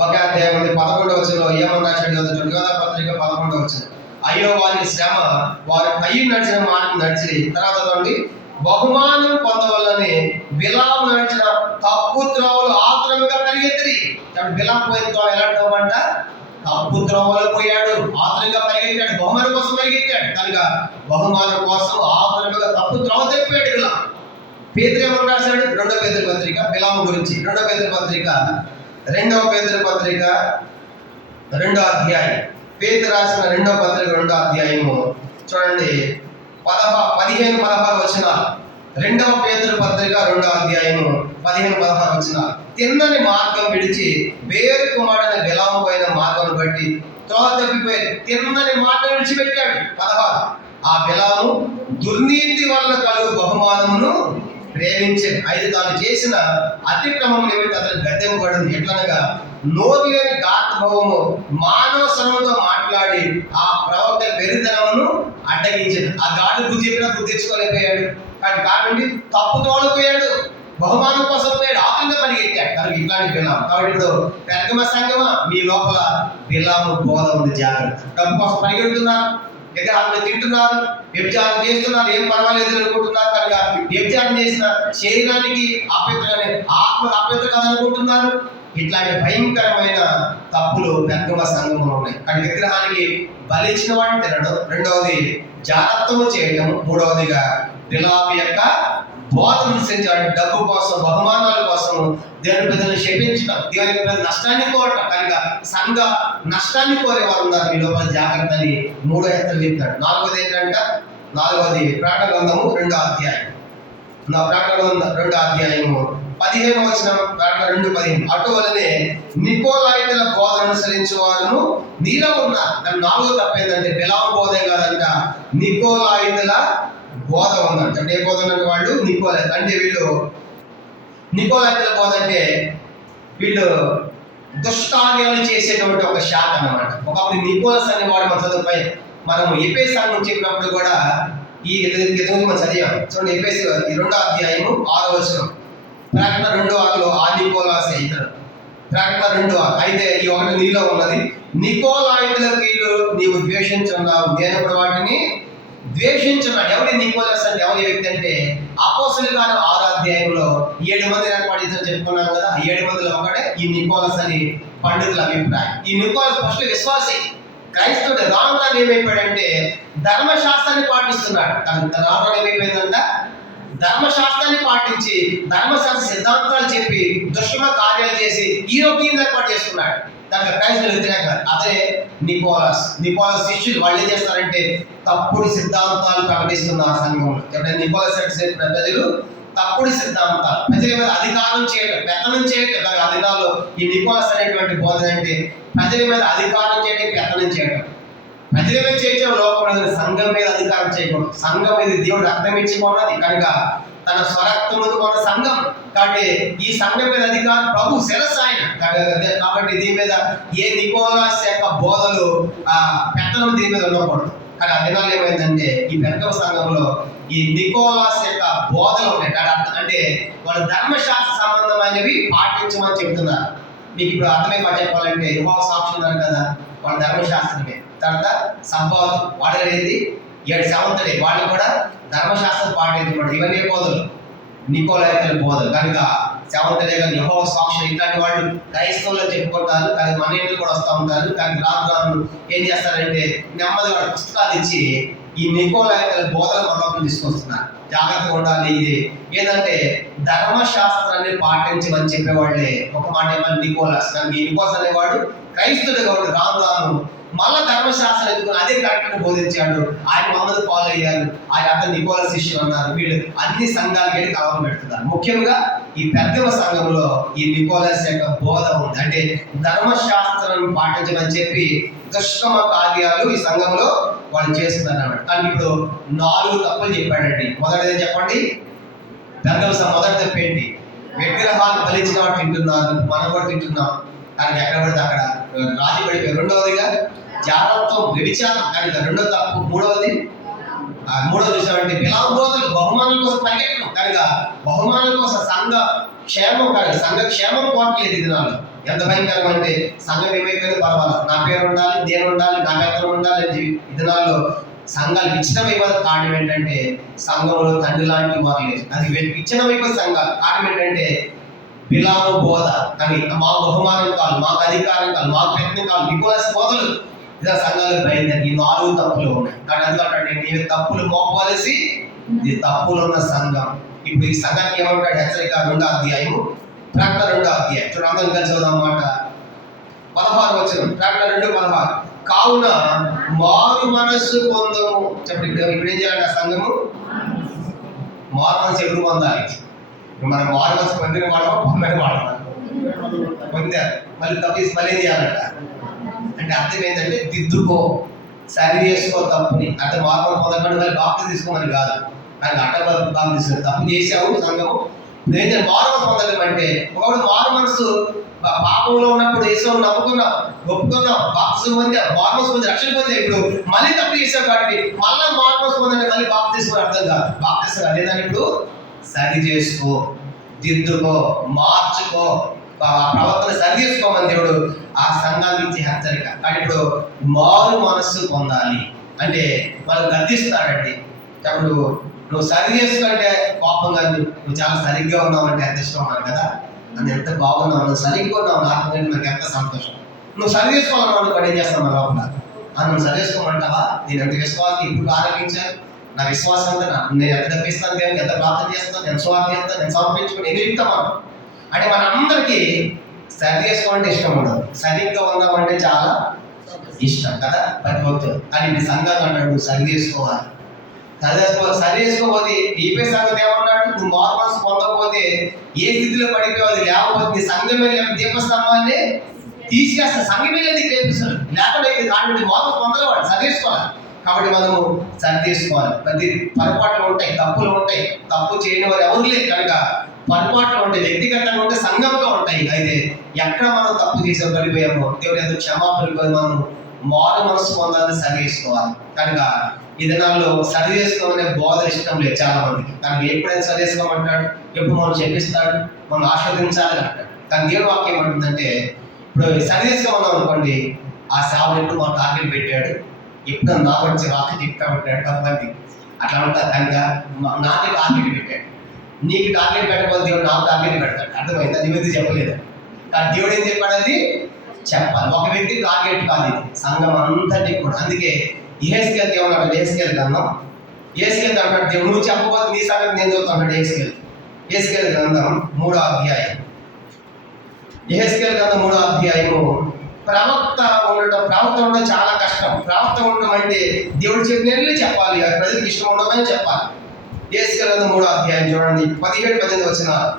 1వ అధ్యాయం 11వ వచనంలో ఏమని రాశాడు? యోధా పత్రిక 11వ వచనం. అయ్యో వారి శ్రమ, వారు అయ్యి నడిచిన మార్గం నడిచి తర్వాత బహుమానం పొందవలని బిలాము నడిచిన తప్పు త్రోవలు ఆతురంగా పరిగెత్తిరి. బిలాము పోయిన త్రోవ ఎలాంటివంట? తప్పు త్రోవలో పోయాడు, ఆతురంగా పరిగెత్తాడు, బహుమానం కోసం పరిగెత్తాడు. కనుక బహుమానం కోసం ఆతురంగా తప్పు త్రోవ తెప్పాడు బిలాము. పేతురు ఏమని రాశాడు? 2వ పేతురు పత్రిక బిలాము గురించి. 2వ పేతురు పత్రిక 2వ అధ్యాయం. పేతురు రాసిన 2వ పత్రిక 2వ అధ్యాయము చూడండి, 15-16 వచనాలు. 2వ పేతురు పత్రిక 2వ అధ్యాయము 15-16 వచనాలు. తిన్నని మార్గం విడిచి బేరు కుమారుడైన బిలాము పోయిన మార్గం బట్టి త్రోవ తప్పిపోయి తిన్నని మార్గం విడిచిపెట్టాడు. 16 ఆ బిలాము దుర్నీతి వల్ల కలుగు బహుమానమును ప్రేమించాడు. అయితే తాను చేసిన అతిక్రమం నిమిత్తం అతను గద్దెంపబడింది. ఎట్లనగా నోరు లేని గాత్రభావము మానవ శ్రమంతో మాట్లాడి ఆ ప్రవక్త వెరితనమును అడ్డగించాడు. ఆ గాడు బుద్ధి చెప్పినా బుద్ధి తెచ్చుకోలేకపోయాడు. కాబట్టి కాబట్టి తప్పు తోడిపోయాడు, బహుమానం కోసం పోయాడు, ఆకంగా పరిగెత్తాడు. కనుక ఇట్లాంటి బిలాము. కాబట్టి ఇప్పుడు పెద్దమ సంగమా మీ లోపల బిలాము బోధ ఉంది. జాగ్రత్త. డబ్బు కోసం పరిగెడుతున్నారు, విగ్రహాలను తింటున్నారు, వ్యభిచారం చేస్తున్నారు, ఏం పర్వాలేదు అనుకుంటున్నారు. కనుక వ్యభిచారం చేసిన శరీరానికి అపవిత్రగానే ఆత్మకు అపవిత్ర కాదనుకుంటున్నారు. ఇట్లాంటి భయంకరమైన తప్పులు పెద్దమ సంఘంలో ఉన్నాయి. కానీ విగ్రహానికి బలిచ్చిన వాడిని తినడం, రెండవది జాగ్రత్తము చేయటం, మూడవదిగా బిలాము యొక్క బోధన అనుసరించాడు. డబ్బు కోసం, బహుమానాల కోసం దేవుని ప్రజలను శపించడం, దేవుని ప్రజల నష్టాన్ని కోరటం. కనుక సంఘ నష్టాన్ని కోరే వారు ఉన్నారు. మీ లోపల జాగ్రత్త అని 3వ హెచ్చరిక చెప్తాడు. 4వది ఏంటంటే 4వది ప్రకటన గ్రంథము 2వ అధ్యాయం. ప్రకటన గ్రంథం 2వ అధ్యాయము 15వ వచనం. ప్రకటన 2:15 అటువలనే నికోలాయితుల బోధన అనుసరించే వారును నీలో ఉన్నారు. 4వ తప్పు ఏంటంటే బిలాము బోధే కాదంట, నికోలాయితుల బోధ ఉందంట. అంటే ఏ బోధ ఉన్నట్టు వాళ్ళు నికోలైట్. అంటే వీళ్ళు నికోలైతుల బోధ అంటే వీళ్ళు దుష్టార్యాలు చేసేటువంటి ఒక శాఖ అన్నమాట. ఒకప్పుడు నికోలస్ అనేవాడు మన చదువుపై మనము ఎఫెసీయుల నుంచి చెప్పినప్పుడు కూడా ఈ మనం చదివాం. చూడండి, ఎఫెసీ 2వ అధ్యాయము 6వ వచనం. ప్రకటన 2:6లో ఆ నికోలాసే ఇతడు. ప్రకటన 2:6 అయితే ఈ ఒకటి నీలో ఉన్నది, నికోలాయితుల కీళ్ళు నీవు ద్వేషించున్నావు, నేను ఇప్పుడు వాటిని ద్వేషించున్నాడు. ఎవరి నికోలస్ అంటే ఎవరి వ్యక్తి అంటే అపోస్తలుల కార్యం 6వ అధ్యాయంలో 7 మంది ఏర్పాటు చెప్పుకున్నాం కదా. 7 మందిలో ఒకటే ఈ నికోలస్ అని పండితుల అభిప్రాయం. ఈ నికోలస్ ఫస్ట్ విశ్వాసి, క్రైస్తవుడు. రాను రాను ఏమైపోయాడంటే ధర్మశాస్త్రాన్ని పాటిస్తున్నాడు. కానీ రాను రాను ఏమైపోయిందంట, ధర్మశాస్త్రాన్ని పాటించి ధర్మశాస్త్ర సిద్ధాంతాలు చెప్పి దుష్మ కార్యాలు చేసి ఈరోగ్యం ఏర్పాటు చేసుకున్నాడు. దానికి క్రైస్తవులు వ్యతిరేకంగా. అదే నికోలస్ శిష్యులు వాళ్ళు ఏం చేస్తారంటే తప్పుడు సిద్ధాంతాలు ప్రకటిస్తున్నారు ఆ సంఘంలో. ఎప్పుడైనా నికోలస్ ప్రజలు తప్పుడు సిద్ధాంతాలు, ప్రజల మీద అధికారం చేయడం, పెత్తనం చేయడం. ఆ దినాల్లో ఈ నికోలస్ అనేటువంటి బోధన అంటే ప్రజల మీద అధికారం చేయడం, పెత్తనం చేయడం. ప్రజల మీద చేయడం లోపల, సంఘం మీద అధికారం చేయకూడదు. సంఘం మీద దేవుడు రక్తం ఇచ్చి కొన్నది కనుక తన స్వరక్తమును కొన్న సంఘం. కాబట్టి ఈ సంఘం మీద అధికారం ప్రభు శిరస్సు ఆయన. కాబట్టి దీని మీద ఏ నికోలస్ యొక్క బోధలు పెత్తనం దీని మీద ఉండకూడదు. కానీ ఆ దినాలు ఏమైందంటే ఈ పెద్దవ సంఘంలో ఈ నికోలస్ యొక్క బోధలు ఉన్నాయి. అంటే వాళ్ళ ధర్మశాస్త్ర సంబంధమైనవి పాటించమని చెప్తున్నారు. మీకు ఇప్పుడు అర్థమైపో చెప్పాలంటే యెహోవా సాక్షులు ఉన్నారు కదా, వాళ్ళ ధర్మశాస్త్రమే. తర్వాత సంభావత వాడు అనేది 7 సెవెంత్ వాళ్ళు కూడా ధర్మశాస్త్రం పాటించకూడదు. ఇవన్నీ బోధలు నికోలైతుల బోధలు. కనుక సెవెంత్ డే కానీ యెహోవా సాక్షులు ఇట్లాంటి వాళ్ళు క్రైస్తవుల్లో చెప్పుకుంటారు. కానీ మన ఇంట్లో కూడా వస్తూ ఉంటారు. కానీ రాను ఏం చేస్తారంటే నెమ్మది వాళ్ళ పుస్తకాలు ఇచ్చి ఈ నికోలైతుల బోధలు మనలోకి తీసుకొస్తున్నారు. జాగ్రత్తగా ఉండాలి. ఇది ఏంటంటే ధర్మశాస్త్రాన్ని పాటించమని చెప్పేవాళ్ళే ఒక మాట ఏమని నికోలస్. కానీ ఈ నికోలస్ అనేవాడు క్రైస్తవుడిగా వాడు రాను మళ్ళా ధర్మశాస్త్రం ఎత్తుకుని అదే కరెక్ట్ని బోధించాడు. ఆయన మమ్మల్ని ఫాలో అయ్యారు. ఆయన అతను నికోలస్ శిష్యులు అన్నారు. వీళ్ళు అన్ని సంఘాలకి వెళ్ళి కలవరం పెడుతున్నారు. ముఖ్యంగా ఈ పెద్దవ సంఘంలో ఈ నికోలస్ యొక్క బోధ ఉంది. అంటే ధర్మశాస్త్రం పాటించమని చెప్పి దుష్కర్మ కార్యాలు ఈ సంఘంలో వాళ్ళు చేస్తున్నారు అన్నమాట. కానీ ఇప్పుడు 4 తప్పులు చెప్పాడండి. మొదటిది చెప్పండి, పెద్దవ మొదటి తప్పు ఏంటి? విగ్రహాలు బలించిన వాడు తింటున్నారు, మనం కూడా తింటున్నాం. కానీ ఎక్కడ పడితే అక్కడ రాజీ పడిపోయి. రెండవదిగా జాగ్రత్తం, వ్యభిచారం. కానీ రెండో తప్పు. మూడవది చూసామంటే బిలాంబోధులు బహుమానం కోసం పరిగెట్టడం. కనుక బహుమానం కోసం సంఘ క్షేమం కాదు, సంఘ క్షేమం కోరట్లేదు ఈ దినాలు. ఎంత భయంకరం అంటే సంఘం ఏమైపోయింది పర్వాలేదు, నా పేరు ఉండాలి, నేను ఉండాలి, నా పేరు ఉండాలి అని ఈ దినాల్లో సంఘాలు విచ్ఛిన్నమైపోతే కారణం ఏంటంటే సంఘంలో తండ్రి లాంటి వారు లేదు. అది విచ్ఛిన్నమైపోతే సంఘాలు కారణం ఏంటంటే బిలాము బోధ. కానీ మా బహుమానం కాదు, మాకు అధికారం కాదు, మాకు ప్రయత్నం కాదు, నికోలస్ బోధలు ఇలా సంఘాలు బయలుదేరి. ఈ 4 తప్పులు ఉన్నాయి. కానీ అందుకంటే నీవు తప్పులు మోపవలసి ఇది తప్పులు ఉన్న సంఘం. ఇప్పుడు ఈ సంఘానికి ఏమంటాడు? హెచ్చరిక 2వ అధ్యాయము, ప్రకటన 2వ అధ్యాయం. చూడండి, అందరం కలిసి చదువుదామన్నమాట. 16 వచనం, ప్రకటన 2:16. కావున మారు మనస్సు పొందము. చెప్పండి, ఇప్పుడు ఏం చేయాలంటే ఆ సంఘము మారు మనసు ఎప్పుడు పొందాలి? మనం మారు మనసు పొందిన వాడమా, పొందని వాడమా? పొందారు. మళ్ళీ తప్పేసి మళ్ళీ ఏం చేయాలంట అంటే అర్థం ఏంటంటే దిద్దుకో, సరి చేసుకో తప్పుని. అంటే మారు మనసు పొందకుండా మళ్ళీ బాప్తిజం తీసుకోమని కాదు. కానీ బాప్తిజం తీసుకో, తప్పు చేసావు సంఘము ఏంటంటే మారు మనసు పొందడం అంటే ఒకడు మారు మనసు పాపంలో ఉన్నప్పుడు యేసుని నమ్ముకున్నాం, ఒప్పుకున్నాం, బాప్తిజం పొందాం, మారు మనసు పొంది రక్షణ పొందాం. ఇప్పుడు మళ్ళీ తప్పు చేసావు కాబట్టి మళ్ళీ మారు మనసు పొందంటే మళ్ళీ బాప్తిజం అర్థం కాదు. బాప్తిజం అదేదాన్ని ఇప్పుడు సరి చేసుకో, దిద్దుకో, మార్చుకో, ప్రవర్తన సరి చేసుకోమని దేవుడు ఆ సంఘానికి ఇచ్చే హెచ్చరిక. కానీ ఇప్పుడు మారు మనస్సు పొందాలి అంటే వాళ్ళు గద్దిస్తాడండి. అప్పుడు నువ్వు సరి చేసుకుంటే కోపంగా నువ్వు చాలా సరిగ్గా ఉన్నావంటే ఎంత ఇష్టం అన్నాను కదా, అని ఎంత బాగున్నావు, నువ్వు సరిగ్గా ఉన్నావు నాకు నాకు ఎంత సంతోషం. నువ్వు సరి చేసుకోవాలన్నావు పని ఏం చేస్తావు మన లోపల? నువ్వు సరి చేసుకోమంటావా? నేను ఎంత విశ్వాసం ఇప్పుడు ఆరోపించాను, నా విశ్వాసం అంతా నేను ఎంత డబ్బిస్తాను, దేవునికి ఎంత ప్రార్థన చేస్తాను, నేను స్వార్థం చేస్తాను, నేను సమర్పించుకుని ఎన్ని చెప్తాను అంటే మనందరికీ సరి చేసుకోవాలంటే ఇష్టం ఉండదు. సరిగ్గా ఉన్నామంటే చాలా ఇష్టం కదా ప్రతి ఒక్కరు. కానీ నీ సంఘాలు అంటాడు సరి చేసుకోవాలి. సరి చేసుకోకపోతే ఈపే సంగతి ఏమన్నాడు? నువ్వు మారు మనసు పొందకపోతే ఏ స్థితిలో పడిపోవాలి, లేకపోతే నీ సంఘం వెళ్ళి దీపస్తంభాన్ని తీసేస్తా. సంఘం వెళ్ళి రేపిస్తాడు, లేకపోతే దాని మారు పొందలేవాడు. సరి చేసుకోవాలి. కాబట్టి మనము సరి చేసుకోవాలి. ప్రతి పొరపాట్లు ఉంటాయి, తప్పులు ఉంటాయి. తప్పు చేయని వారు ఎవరు లేదు కనుక పొరపాట్లు ఉంటాయి, వ్యక్తిగతంగా ఉంటే సంఘంగా ఉంటాయి. అయితే ఎక్కడ మనం తప్పు చేసాం, పడిపోయామో దేవుడు ఎంతో క్షమాపణ మనం మారు మనసు పొందాలని సరి చేసుకోవాలి. కనుక ఈ దినాల్లో సరి చేసుకోమనే బోధ ఇష్టం లేదు చాలా మందికి. కానీ ఎప్పుడైనా సరి చేసుకోమంటాడు, ఎప్పుడు మనం చెప్పిస్తాడు, మనం ఆస్వాదించాలని అంటాడు. కానీ దేవుడు వాక్యం ఏమంటుందంటే ఇప్పుడు సరి చేసుకోమన్నాం అనుకోండి, ఆ సేవలు ఎప్పుడు మనం టార్గెట్ పెట్టాడు, ఎప్పుడు నాకు వచ్చే వాక్యం చెప్తా ఉంటాడు కొంతమంది. అట్లా ఉంటారు కనుక నాకే టార్గెట్ పెట్టాడు. నీకు టార్గెట్ పెట్టకపోతే దేవుడు నాకు టార్గెట్ పెడతాడు. అర్థమైందా? నువ్వు చెప్పలేదు కానీ దేవుడు ఏం చెప్పాడు, అది చెప్పాలి. ఒక వ్యక్తి టార్గెట్ కాదు, ఇది సంఘం అంతటి కూడా. అందుకే ఏహెస్కేల్ ఏమన్నాడు, ఏహెస్కేల్ గ్రంథం అన్నాడు దేవుడు, నువ్వు చెప్పకపోతే నీ సంగతి నేను చదువుతాడు. ఏహెస్కేల్ గ్రంథం 3వ అధ్యాయం. ఏహెస్కేల్ గ్రంథం 3వ అధ్యాయము. ప్రవక్త ఉండడం చాలా కష్టం. ప్రవక్త ఉండడం అంటే దేవుడు చెప్పినట్లే చెప్పాలి, అది ప్రజలకు ఇష్టం ఉండమని చెప్పాలి. ఏహెస్కేల్ గ్రంథం 3వ అధ్యాయం చూడండి, 17-18 వచనాలు.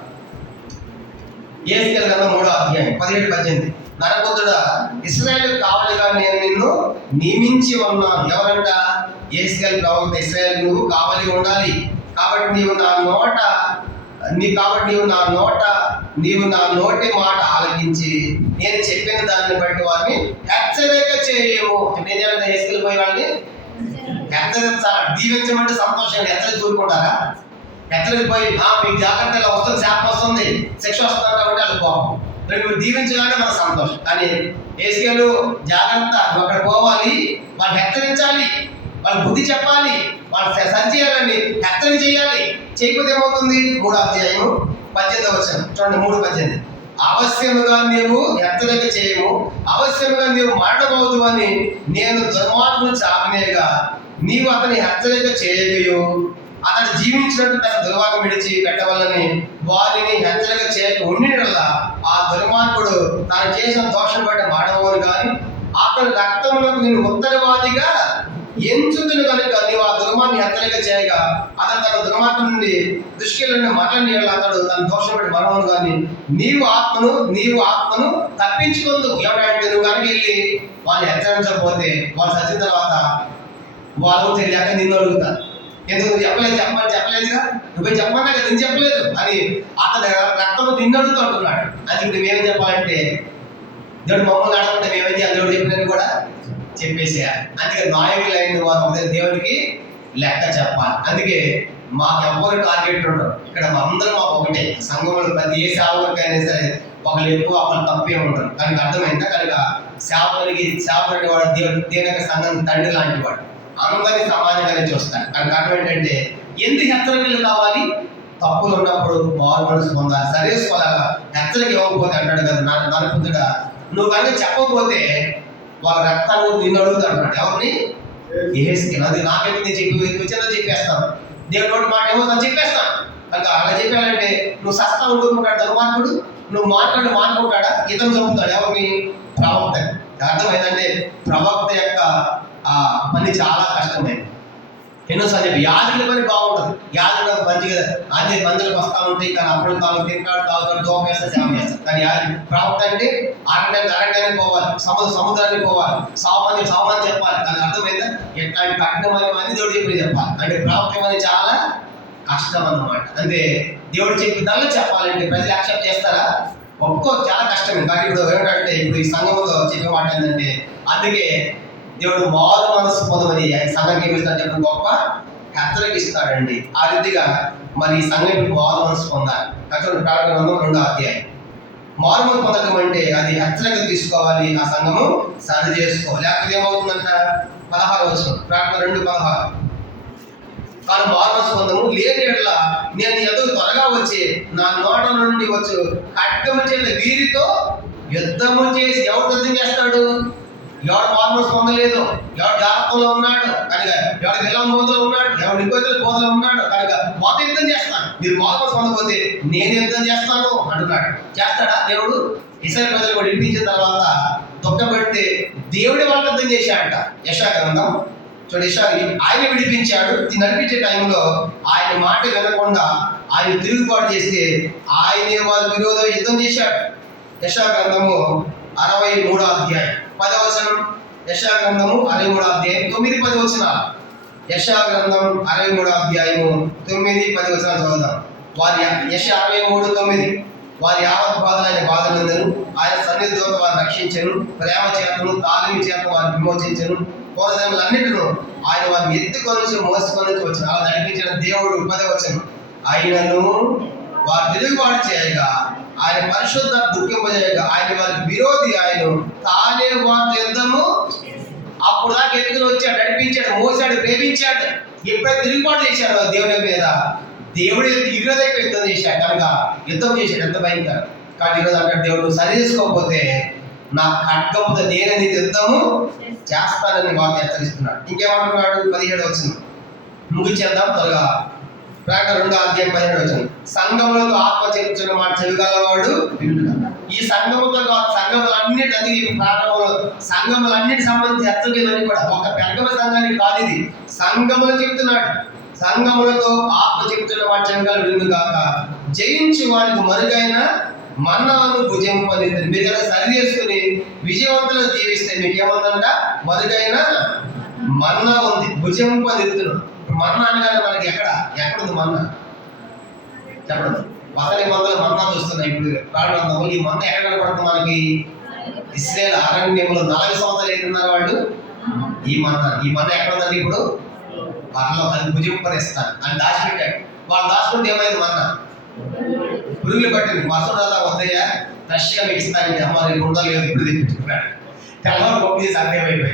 ఏహెస్కేల్ గ్రంథం 3వ అధ్యాయం 17-18. నరపుత్రుడా, ఇశ్రాయేలు కావలిగా నేను నిన్ను నియమించి ఉన్నాను. ఎవరంట? ఏహెస్కేల్ ప్రవక్త. ఇశ్రాయేలు నువ్వు కావలి ఉండాలి, కాబట్టి నీవు నా నోటి మాట ఆలకించి నేను చెప్పిన దాన్ని బట్టి వారిని హెచ్చరిక చేయము. ఏం చేయాలంటే ఏహెస్కేల్ పోయి వాళ్ళని హెచ్చరించాలి. దీవించమంటే సంతోషంగా హెచ్చరిక చూరుకుంటారా? హెచ్చరిక పోయి మీకు జాగ్రత్త, ఇలా వస్తుంది, శాపం వస్తుంది, శిక్ష వస్తుంది కాబట్టి వాళ్ళకి కోపం. మీరు దీవించాలంటే మన సంతోషం. కానీ ఏహెస్కేలు జాగ్రత్త, నువ్వు అక్కడ పోవాలి, వాళ్ళు హెచ్చరించాలి, వాళ్ళు బుద్ధి చెప్పాలి, వాళ్ళు సరి చేయాలని హెచ్చరిక చేయాలి. చేయకపోతే ఏమవుతుంది? 3వ అధ్యాయం 18వ వచనం చూడండి, 3:18. అవశ్యముగా నీవు హెచ్చరిక చేయము, అవశ్యముగా నీవు మరణమవుదు అని నేను దుర్మార్గుని చాపనేగా నీవు అతని హెచ్చరిక చేయగయు అతడు జీవించినట్టు తన దుర్మార్గం విడిచి పెట్టవాలని వారిని హెచ్చరిక చేయక ఉండినలా ఆ దుర్మార్గుడు తాను చేసిన దోషం బట్టి మాడవని కానీ అతని రక్తంలోకి నేను ఉత్తరవాదిగా ఎంచుతును కనుక నీవు ఆ దుర్మార్ని హెచ్చరిక చేయగా అతను తన దుర్మార్గం నుండి దుష్కిలను మరణి అతడు తన దోషం బట్టి మరణం కానీ నీవు ఆత్మను తప్పించుకుందు. ఎవరంటే నువ్వు కనుక వెళ్ళి వాళ్ళు హెచ్చరించకపోతే వాళ్ళు చచ్చిన తర్వాత వాళ్ళు తెలియక నిన్ను అడుగుతారు, ఎందుకు చెప్పలేదుగా, నువ్వు చెప్పమన్నా కదా, నేను చెప్పలేదు అని అతని రక్తం నిన్ను అడుగుతూ ఉంటున్నాడు. అది ఇప్పుడు మేమేం చెప్పాలంటే దేవుడు మమ్మల్ని అడగకుండా మేమేం చేయాలి, దేవుడు చెప్పినది కూడా చెప్పేసేయాలి. అందుకే నాయకులైన వారు దేవుడికి లెక్క చెప్పాలి. అందుకే మాకు ఎవరు టార్గెట్ ఉండరు. ఇక్కడ అందరం మాకు ఒకటే. సంఘంలో ప్రతి ఏ సేవకుడికైనా సరే ఒకళ్ళు ఎక్కువ ఒకళ్ళు తప్పే ఉంటారు. కనుక అర్థమైందా? కనుక సేవకుడి వాడు దేవుని సంఘం తండ్రి లాంటి వాడు, అందరినీ సమాజంగానే చూస్తాడు. కనుక అర్థం ఏంటంటే ఎందుకు హెచ్చరికలు కావాలి? తప్పులు ఉన్నప్పుడు మారు మనసు పొందాలి, సరేసుకోవాలా. హెచ్చరిక ఇవ్వకపోతే అంటాడు కదా నరపుత్రుడా, నువ్వు కనుక చెప్పకపోతే వాళ్ళ రక్తాన్ని నిన్ను అడుగుతాడు అన్నాడు. ఎవరిని? ఏహెస్కేల్. అది నాకైతే నేను చెప్పేస్తాను, దేవుడి నోటి మాట ఏమో తను చెప్పేస్తాను. కనుక అలా చెప్పాలంటే నువ్వు సస్తా ఉండుకుంటాడు దుర్మార్గుడు, నువ్వు మాట్లాడుకుంటాడా? ఇతను చంపుతాడు. ఎవరిని? ప్రవక్త. అర్థమైందంటే ప్రవక్త యొక్క పని చాలా కష్టమైంది. ఎన్నోసార్లు చెప్పి యాజకుల పని బాగుంటుంది, యాజకుడు మంచిగా అన్ని మందులకు వస్తూ ఉంటాయి, కానీ అప్పుడు తాను తింటాడు, తాగుతాడు, దోమ వేస్తాడు, సేవ చేస్తాడు. కానీ ప్రవక్త అంటే అరణ్యానికి పోవాలి, సముద్రానికి పోవాలి, సామాన్యం చెప్పాలి. దానికి అర్థమైందా? ఎట్లాంటి కఠినమైనవన్నీ దేవుడు చెప్పాలి. అంటే ప్రవక్త అనేది చాలా కష్టం అన్నమాట. అంటే దేవుడు చెప్పిదల్లా చెప్పాలంటే ప్రజలు యాక్సెప్ట్ చేస్తారా? చాలా కష్టమే. కానీ ఇప్పుడు ఏమిటంటే ఇప్పుడు ఈ సంఘంలో చెప్పే మాట ఏంటంటే, అందుకే దేవుడు మారు మనసు పొందమని సంఘం ఏమిస్తాడు చెప్పిన గొప్ప హెచ్చరిక ఇస్తాడండి. ఆ రీతిగా మరి ఈ సంఘం మారు మనసు పొందాలి. ప్రకటన గ్రంథం 2వ అధ్యాయం. మారు మనసు పొందడం అంటే అది హెచ్చరిక తీసుకోవాలి, ఆ సంఘము సరి చేసుకోవాలి. లేకపోతే ఏమవుతుందంట? 16వ వచనం, ప్రకటన 2:16. తాను మారు మనసు పొందము లేని ఎడల నేను ఎదురు త్వరగా వచ్చి నా నోట నుండి వచ్చు ఖడ్గము చేత వీరితో యుద్ధము చేసి ఎవరు యుద్ధం చేస్తాడు? ఎవడు మారు పొందలేదు, ఎవడు జాగ్రత్తలో ఉన్నాడు కనుక, ఎవడు విలం బోధలో ఉన్నాడు, ఎవడు నికోతుల బోధలో ఉన్నాడు కనుక మాతో యుద్ధం చేస్తాను. మీరు మారు పొందకపోతే నేను యుద్ధం చేస్తాను అంటున్నాడు. చేస్తాడా దేవుడు? ఇశ్రాయేలు ప్రజలు కూడా విడిపించిన తర్వాత తొక్కబెడితే దేవుడి వాళ్ళ యుద్ధం చేశాడట. యెషయా గ్రంథం చూడండి, ఆయన విడిపించాడు. నడిపించే టైంలో ఆయన మాట వినకుండా ఆయన తిరుగుబాటు చేస్తే ఆయన వాళ్ళ విరోధం యుద్ధం చేశాడు. యెషయా గ్రంథము 63వ అధ్యాయం 10వ వచనం. యెషయా గ్రంథము 63వ అధ్యాయం 9-10 వచనాలు. యెషయా గ్రంథం 63వ అధ్యాయము 9-10 వచనాలు చదువుదాం. యెషయా 63:9. వారి యావత్ బాధలైన బాధలందరూ ఆయన సన్నిధితో వారిని రక్షించను, ప్రేమ చేతను తాలిమి చేత వారిని విమోచించను, పూర్వజన్మలన్నిటిను ఆయన వారిని ఎత్తుకొని మోసుకొని వచ్చి అలా నడిపించిన దేవుడు. 10వ వచనం. ఆయనను వారు తిరుగుబాటు చేయగా ఆయన పరిశుద్ధ దుఃఖింపజేయగా ఆయన వారి విరోధి ఆయన తానే వారి యుద్ధము. అప్పుడు దాకా ఎత్తుకుని వచ్చాడు, నడిపించాడు, మోసాడు, ప్రేమించాడు. ఎప్పుడైతే తిరుగుబాటు చేశాడో దేవుని మీద, దేవుడు ఈరోజైపు యుద్ధం చేశాడు కనుక యుద్ధం చేశాడు. ఎంత భయంకరం. కానీ ఈరోజు అంటాడు దేవుడు, నువ్వు సరి చేసుకోకపోతే నా ఖడ్గముతో నేనే నీకు యుద్ధము చేస్తానని వాకు హెచ్చరిస్తున్నాడు. ఇంకేమంటున్నాడు? 17 వచనం ముగించేద్దాం త్వరగా. ప్రకటన 2:17 సంఘములకు ఆత్మ చెప్పుచున్న మాట చెవిగలవాడు వినుట. ఈ సంఘముతో సంఘములన్నిటి ప్రారంభంలో సంఘములన్నిటి సంబంధించి హెచ్చరికలన్నీ కూడా ఒక పెద్దమ సంఘానికి కాదు, ఇది సంఘములు చెప్తున్నాడు. సంఘములతో ఆత్మ చెప్తున్న మాట చెవిగలవాడు వినుట కాక జయించి వారికి మరుగైన మన్నాను భుజింపనిద్దని. మీరు కనుక సరి చేసుకుని విజయవంతులు జీవిస్తే మీకేముందంట? మరుగైన మన్నా ఉంది, భుజింపనిద్దును. మన్నా అనగానే మనకి ఎక్కడుంది మన్నా? చెప్పడం వసలి మందులు మన్నా చూస్తున్నాయి ఇప్పుడు ప్రాణంలో. ఈ మన్న ఎక్కడ కనపడుతుంది మనకి? ఇశ్రాయేలు అరణ్యంలో 40 సంవత్సరాలు ఏంటున్నారు వాళ్ళు. ఈ మన్న ఎక్కడ ఉందండి? ఇప్పుడు పరలో అది భుజింపనిస్తాను అని దాచిపెట్టాడు. వాళ్ళు దాచుకుంటే ఏమైంది? మన్నా పురుగులు పట్టింది. మసూడలా వద్దయ్యా ఫ్రెష్గా మీకు ఇస్తానండి. అమ్మ రేపు ఉందా లేదు ఇప్పుడు తెప్పించుకున్నాడు. తెల్లవారు పప్పు చేసి అర్థమైపోయింది.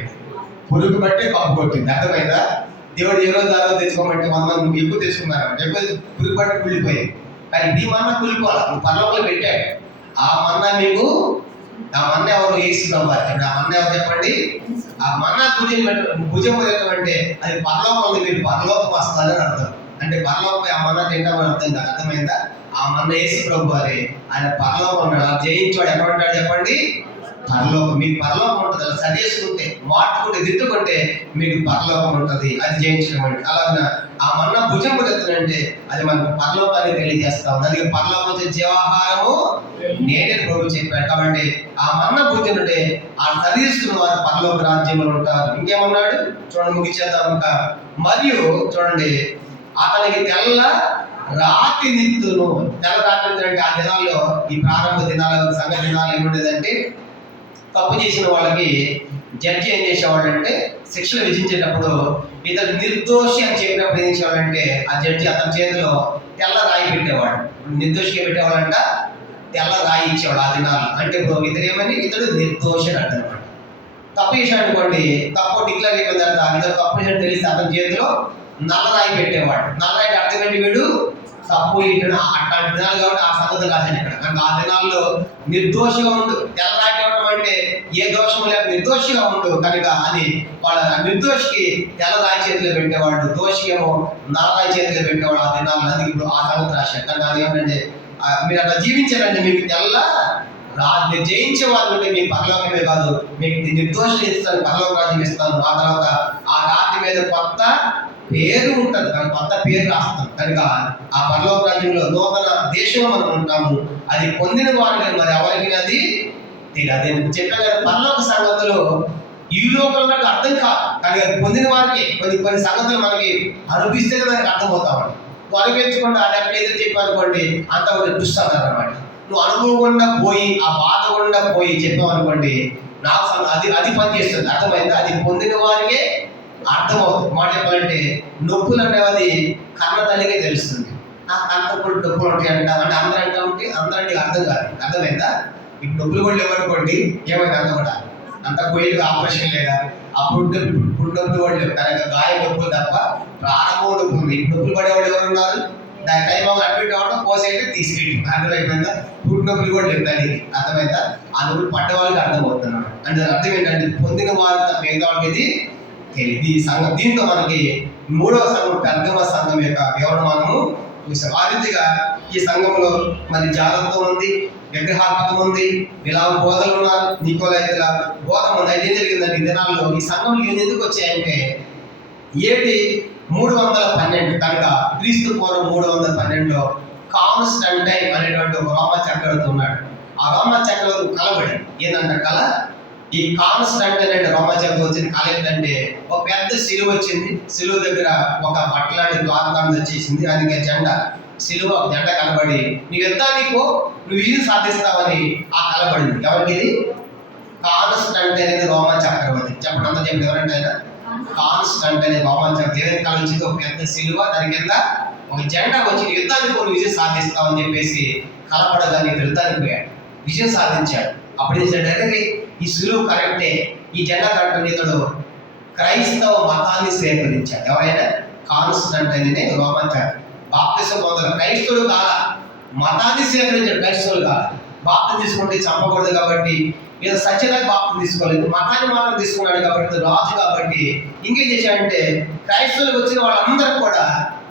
పురుగు పట్టి కప్పు కొట్టింది. అర్థమైందా? దేవుడు ఏ రోజు దాకా తెచ్చుకోమంటే 100 మంది ఎక్కువ తెచ్చుకున్నారు. ఎక్కువ పురుగు పట్టి కుళ్ళిపోయింది. కానీ ఈ మన్నా కుళ్ళిపోవాలి. నువ్వు పరలోకంలో పెట్టాడు ఆ మన్నా. మీకు ఆ మన్న ఎవరు? వేస్తున్నాం. ఇప్పుడు ఆ మన్న ఎవరు చెప్పండి? ఆ మన్నా భుజం అంటే అది పరలోకంలో మీరు పరలోకం వస్తారని అర్థం. అంటే పరలోకం ఆ మన్నా తింటామని అర్థం కాదు. అర్థమైందా? ఆ మన్న యేసు ప్రభు వారే. ఆయన పరలోకం ఉంటాడు. ఆ జయించేవాడు ఎక్కడ ఉంటాడు చెప్పండి? పరలోకం. మీకు పరలోకం ఉంటుంది. అలా సరి చేసుకుంటే, మార్చుకుంటే, దిద్దుకుంటే మీకు పరలోకం ఉంటుంది. అది జయించడం అంటే. అలాగే ఆ మన్న భుజం పడుతుందంటే అది మనకు పరలోకాన్ని తెలియజేస్తా ఉంది. అది పరలోకం వచ్చే జీవాహారము నేనే ప్రభు చెప్పాడు. కాబట్టి ఆ మన్న భుజం అంటే ఆ సరి చేసుకున్న వారు పరలోక రాజ్యంలో ఉంటారు. ఇంకేమన్నాడు చూడండి, ముగించేద్దాం ఇంకా. మరియు చూడండి, అతనికి తెల్ల రాతి నిత్తును. తెల్ల రాత్రి అంటే ఆ దినాల్లో, ఈ ప్రారంభ దినాలు, సంఘ దినాలు ఏముండేదంటే, తప్పు చేసిన వాళ్ళకి జడ్జి ఏం చేసేవాడు అంటే శిక్షలు విధించేటప్పుడు ఇతను నిర్దోషి అని చెప్పినప్పుడు ఏం చేసేవాడంటే ఆ జడ్జి అతని చేతిలో తెల్ల రాయి పెట్టేవాడు. నిర్దోషిగా పెట్టేవాడంట, తెల్ల రాయి ఇచ్చేవాడు ఆ దినాలు. అంటే ఇప్పుడు ఇతను ఏమని, ఇతడు నిర్దోషి అని అంటారు. తప్పు చేశాడు అనుకోండి, తప్పు డిక్లేర్ అయిపోయిన తర్వాత ఇతను తప్పు చేసి తెలిస్తే అతని చేతిలో నల్ల రాయి పెట్టేవాడు. నల్ల రాయి అర్థం ఏంటి? వీడు తప్పు ఇక్కడ అట్లాంటి దినాలు కాబట్టి ఆ సంగతి రాశాను ఇక్కడ. కానీ ఆ దినాల్లో నిర్దోషిగా ఉండు. తెల్లరాయి ఇవ్వడం అంటే ఏ దోషం లేక నిర్దోషిగా ఉండు కనుక అని వాళ్ళ నిర్దోషికి తెల్లరాయి చేతిలో పెట్టేవాడు, దోషికేమో నల్లరాయి చేతిలో పెట్టేవాడు ఆ దినాల్లో. అది ఇప్పుడు ఆ సంగతి రాశాను. కానీ అది ఏమంటే మీరు అట్లా జీవించారంటే మీకు మీరు జయించే వాళ్ళు ఉంటే మీకు పరలోకమే కాదు, మీకు నిర్దోషం ఇస్తాను, పరలోక రాజ్యం ఇస్తాను. ఆ తర్వాత ఆ రాతి మీద కొత్త పేరు ఉంటుంది, కానీ కొత్త పేరు రాస్తాం. కనుక ఆ పరలోక రాజ్యంలో నూతన దేశంలో మనం ఉంటాము. అది పొందిన వారికి మరి ఎవరికి అది తెలియదు. అదే చెప్పాను కదా, పరలోక సంగతులు ఈ లోకంలో అర్థం కాదు, కానీ అది పొందిన వారికి కొన్ని సంగతులు మనకి అనిపిస్తేనే దానికి అర్థమవుతామండి. నువ్వు అనిపించకుండా అది ఎక్కడ ఎదురు చెప్పానుకోండి అంత ఒకటి చూస్తాను అనమాట. నువ్వు అనుకోకుండా పోయి ఆ బాధ కూడా పోయి చెప్పావు అనుకోండి, నాకు అది పనిచేస్తుంది. అర్థమైందా? అది పొందిన వారికే అర్థమవుతుంది. మాట చెప్పాలంటే నొప్పులు అనేవి కన్న తల్లికే తెలుస్తుంది. నాకు కన్నప్పుడు నొప్పులు ఉంటాయి అంట అంటే అందరంటే అర్థం కాదు. అర్థమైందా? ఇప్పుడు నొప్పులు కూడా లేవనుకోండి, ఏమైంది అంత కూడా అంత కోయిలుగా ఆపరేషన్ లేదా అప్పుడు నొప్పులు కూడా లేవు. కనుక గాయ నొప్పులు తప్ప ప్రారంభం నొప్పులు. ఇప్పుడు నొప్పులు పడేవాళ్ళు ఎవరు ఉన్నారు? దాని టైం అడ్మిట్ అవ్వడం, పోసేయండి, తీసుకెళ్ళి అర్థమైపోయిందా? పుట్టు నొప్పులు కూడా లేవు తల్లికి. అర్థమైందా? ఆ నొప్పులు పడ్డ వాళ్ళకి అర్థమవుతున్నాడు. అంటే అర్థం ఏంటంటే పొందిన వారి తప్ప మిగతా వాళ్ళకి తెలియదు. ఈ సంఘం దీంతో మనకి 3వ సంఘం పెద్దమ సంఘం యొక్క వివరణ మనము చూసాం. ఆ రీతిగా ఈ సంఘంలో మరి జాగ్రత్త ఉంది, విగ్రహాత్మకం ఉంది, విలాప బోధలు ఉన్నారు, నికోలైతుల బోధ ఉంది. అయితే ఏం జరిగిందంటే ఈ దినాల్లో ఈ సంఘంలో ఎందుకు వచ్చాయంటే ఏడి 312 కనుక క్రీస్తు పూర్వం 312లో కాన్స్టంటైన్ అనేటువంటి ఒక రోమ చక్రవర్తి ఉన్నాడు. ఆ రోమ చక్రవర్తి కలబడి ఏంటంటే కళ ఈ కాన్స్టంటైన్ అంటే రోమ చక్రవర్తి వచ్చిన కళ ఏంటంటే ఒక పెద్ద సిలువ వచ్చింది. సిలువ దగ్గర ఒక బట్టలాంటి ద్వారకాన్ని వచ్చేసింది. అందుకే జెండా సిలువ ఒక జెండా కలబడి నువ్వు యుద్ధానికి నువ్వు ఇది సాధిస్తావని ఆ కలబడింది. ఎవరికి ఇది? కాన్స్టంటైన్ అనేది రోమ చక్రవర్తి. చెప్పండి అంతా చెప్పండి. ఎవరంటే ఆయన కాన్స్టంటైన్ అనే రోమ చక్రవర్తి. ఏదైతే కళ వచ్చింది ఒక పెద్ద సిలువ, దాని కింద ఒక జెండా వచ్చి యుద్ధానికి నువ్వు విజయం సాధిస్తావని చెప్పేసి కలపడగానే యుద్ధానికి పోయాడు, విజయం సాధించాడు. అప్పుడు ఏం చేశాడు? ఈ సులువు కరెక్టే, ఈ జెండా కరెక్ట్, ఇతడు క్రైస్తవ మతాన్ని స్వీకరించాడు. ఎవరైనా కాన్స్టంటైనే రోమన్ బాప్తిసం పొందాలి. క్రైస్తవుడు కాల, మతాన్ని స్వీకరించాడు. క్రైస్తవులు కాల. బాప్తిసం తీసుకుంటే చంపకూడదు కాబట్టి ఏదో సత్యదాకా బాప్తిసం తీసుకోలేదు, మతాన్ని మాత్రం తీసుకున్నాడు కాబట్టి రాజు కాబట్టి ఇంకేం చేశాడంటే క్రైస్తవులకు వచ్చిన వాళ్ళందరూ కూడా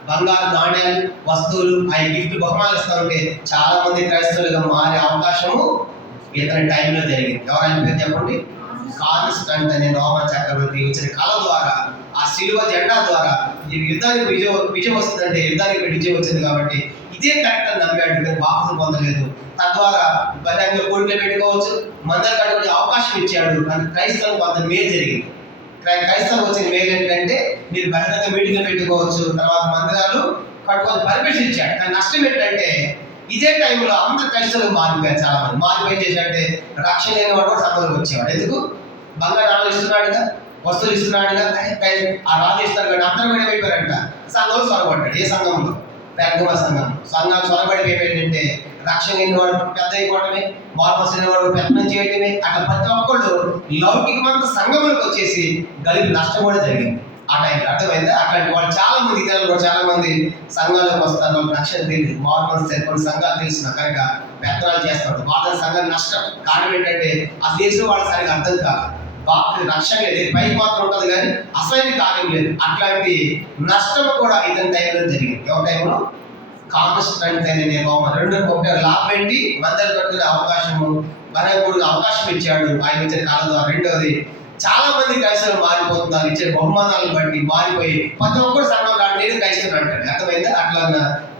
బంగారు నాణ్యాలు, వస్తువులు, ఆ గిఫ్ట్ బహుమానాలు ఇస్తూ ఉంటే చాలా మంది క్రైస్తవులుగా మారే అవకాశము ఇతని టైంలో జరిగింది. ఎవరైనా పేరు చెప్పండి? కాన్స్టంట్ అనే రోమన్ చక్రవర్తి వచ్చిన కళ ద్వారా, ఆ సిలువ జెండా ద్వారా ఈ యుద్ధానికి విజయం వస్తుందంటే యుద్ధానికి విజయం వచ్చింది కాబట్టి ఇదే కరెక్ట్ అని నమ్మాడు. కానీ బాప్తిసం పొందలేదు. తద్వారా బలంగా కోడికలు పెట్టుకోవచ్చు, మందలు కట్టుకునే అవకాశం ఇచ్చాడు. అని క్రైస్తవులకు కొంత మేలు జరిగింది. క్రైస్తవులకు వచ్చిన మేలు ఏంటంటే మీరు బహిరంగ మీటింగ్లు పెట్టుకోవచ్చు, తర్వాత మందిరాలు కట్టుకోవచ్చు, పర్మిషన్ ఇచ్చాడు. కానీ నష్టం ఏంటంటే ఇదే టైంలో అందరు క్రైస్తవులు మారిపోయారు. చాలా మంది మారిపోయి చేశాడంటే రక్షణ లేని వాడు కూడా సంఘంలోకి వచ్చేవాడు. ఎందుకు? బంగారు నాణాలు ఇస్తున్నాడుగా, వస్తువులు ఇస్తున్నాడుగా, ఆ రాజు ఇస్తారు కానీ అందరూ కూడా ఏమైపోయారంట సంఘంలో సొరగబడ్డాడు. ఏ సంఘంలో? పెద్దమ సంఘం. సంఘాలు సొరబడిపోయిందంటే రక్షణ లేని వాడు పెద్ద అయిపోవటమే, మార్మస్ లేని వాడు పెద్దనం చేయటమే, అట్లా ప్రతి ఒక్కళ్ళు లౌకికమంత సంఘంలోకి వచ్చేసి గలిపి నష్టం కూడా జరిగింది ఆ టైంలో. అర్థమైందా? అట్లాంటి వాళ్ళు చాలా మంది ఇతరులు కూడా చాలా మంది సంఘాలకు వస్తారు. వాళ్ళు రక్షణ తెలియదు, మార్మల్స్ కొన్ని సంఘాలు తెలిసిన కనుక పెత్తనాలు చేస్తారు. వాళ్ళ సంఘం నష్టం కారణం ఏంటంటే ఆ దేశం వాళ్ళ సరిగ్గా అర్థం కాదు. బాప్తి రక్షణ లేదు, పైకి మాత్రం ఉంటుంది కానీ అసలైన కార్యం లేదు. అట్లాంటి నష్టం కూడా ఇతని టైంలో జరిగింది. ఎవరి టైంలో? కాన్స్టంట్ అనే రెండు లాభం ఏంటి? మందలు కట్టుకునే అవకాశము, బలపూడికి అవకాశం ఇచ్చాడు ఆయన ఇచ్చిన కాలం ద్వారా. రెండవది చాలా మంది క్రైస్తవులు మారిపోతున్నారు. ఇచ్చే బహుమానాలను బట్టి మారిపోయి ప్రతి ఒక్కరు సంఘం కాదు నేను క్రైస్తవుడు అంటాడు. అర్థమైందా? అట్లా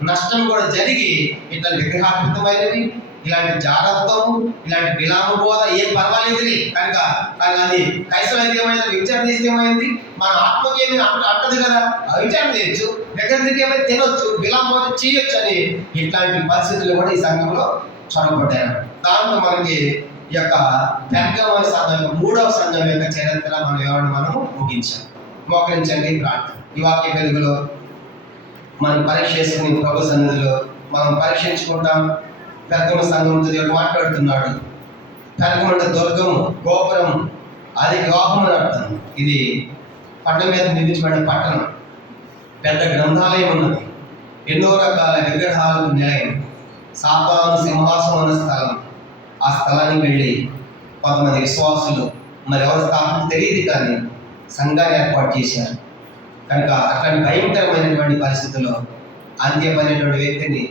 నష్టం కూడా జరిగి ఇట్లా విగ్రహాత్మకమైనవి, ఇలాంటి జాగ్రత్తము, ఇలాంటి బిలాము బోధ ఏం పర్వాలేదు కనుక. కానీ అది క్రైస్తవం అయితే ఏమైంది? విచారణ చేస్తే ఏమైంది? మన ఆత్మకి ఏమి అంటది కదా, విచారణ చేయొచ్చు, దగ్గర తిరిగి ఏమైనా తినొచ్చు, బిలాము బోధ చేయొచ్చు అని ఇట్లాంటి పరిస్థితులు కూడా ఈ సంఘంలో చొరబడ్డారు. దాంట్లో మనకి ఈ యొక్క పెద్దమ సంఘం, మూడవ సంఘం యొక్క చరిత్ర మనం ఎవరిని మనము ముగించాం. మోకరించండి, ప్రార్థన. ఈ వాక్య వెలుగులో మనం పరీక్ష చేసుకుని ప్రభు సన్నిధిలో మనం పరీక్షించుకుంటాం. పెద్దమ సంఘంతో దేవుడు మాట్లాడుతున్నాడు. పెద్దమ అంటే దుర్గము, గోపురం, అది వివాహం అని అర్థం. ఇది పట్టణం మీద నిర్మించబడిన పట్టణం. పెద్ద గ్రంథాలయం ఉన్నది, ఎన్నో రకాల విగ్రహాలకు నిలయం, సాతాను సింహాసనం అన్న స్థలం. ఆ స్థలానికి వెళ్ళి కొంతమంది విశ్వాసులు మరి ఎవరు స్థాపన తెలియదు కానీ సంఘాన్ని ఏర్పాటు చేశారు. కనుక అట్లాంటి భయంకరమైనటువంటి పరిస్థితుల్లో అంత్యం అనేటువంటి వ్యక్తిని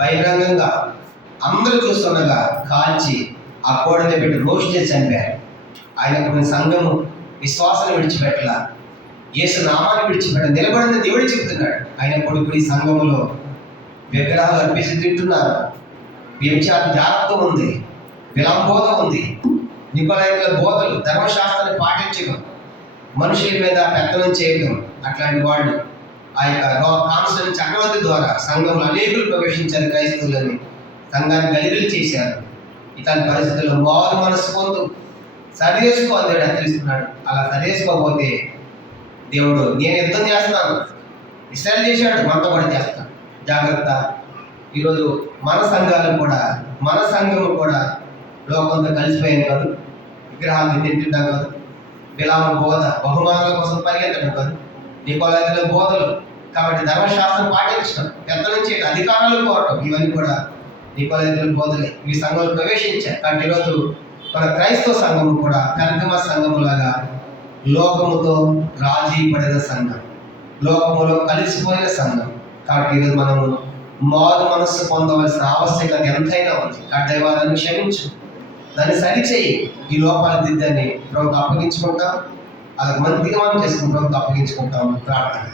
బహిరంగంగా అందరూ చూస్తుండగా కాల్చి ఆ కోడని పెట్టి రోస్ట్ చేసి చంపారు. ఆయన సంఘము విశ్వాసాన్ని విడిచిపెట్టల, యేసు నామాన్ని విడిచిపెట్ట నిలబడిన దేవుడు చెబుతున్నాడు. అయినప్పుడు ఇప్పుడు ఈ సంఘములో విగ్రహాలు అర్పించి తింటున్నారు, వ్యభిచార జాగ్రత్త ఉంది, విలంబోధ ఉంది, నికోలైతుల బోధలు, ధర్మశాస్త్రాన్ని పాటించడం, మనుషుల మీద పెత్తనం చేయడం. అట్లాంటి వాళ్ళు ఆ యొక్క కాన్స్టంట్ చక్రవర్తి ద్వారా సంఘంలో అనేకులు ప్రవేశించారు. క్రైస్తవులని సంఘాన్ని గలిబిలి చేశారు. ఇతని పరిస్థితుల్లో మారు మనసు పొందు, సరిచేసుకో అని దేవుడు హెచ్చరిస్తున్నాడు. అలా సరిచేసుకోకపోతే దేవుడు నేను యుద్ధం చేస్తాను, ఇస్రాయేల్ చేశాడు, మనతో కూడా చేస్తాను, జాగ్రత్త. ఈరోజు మన సంఘము కూడా లోకంతో కలిసిపోయింది కాదు, విగ్రహాలను తింటున్నాం కాదు, విలామ బోధ, బహుమానాల కోసం పరిగెత్తడం కాదు, నికోలైతుల బోధలు. కాబట్టి ధర్మశాస్త్రం పాటించడం, పెద్ద నుంచి అధికారాలు కోరటం, ఇవన్నీ కూడా నికోలైతుల బోధలే. ఈ సంఘంలో ప్రవేశించారు. కాబట్టి ఈరోజు మన క్రైస్తవ సంఘము కూడా పెద్దమ సంఘము లాగా లోకముతో రాజీ పడిన సంఘం, లోకములో కలిసిపోయిన సంఘం. కాబట్టి ఈరోజు మనము మారు మనస్సు పొందవలసిన ఆవశ్యకత ఎంతైనా ఉంది. కాబట్టి దైవాన్ని క్షమించు, దాన్ని సరిచేయి, ఈ లోపాల దిద్దని ప్రభుత్వం అప్పగించుకుంటాం. అది మందిగా మనం చేసుకుని ప్రభుత్వం అప్పగించుకుంటాం. ప్రార్థన.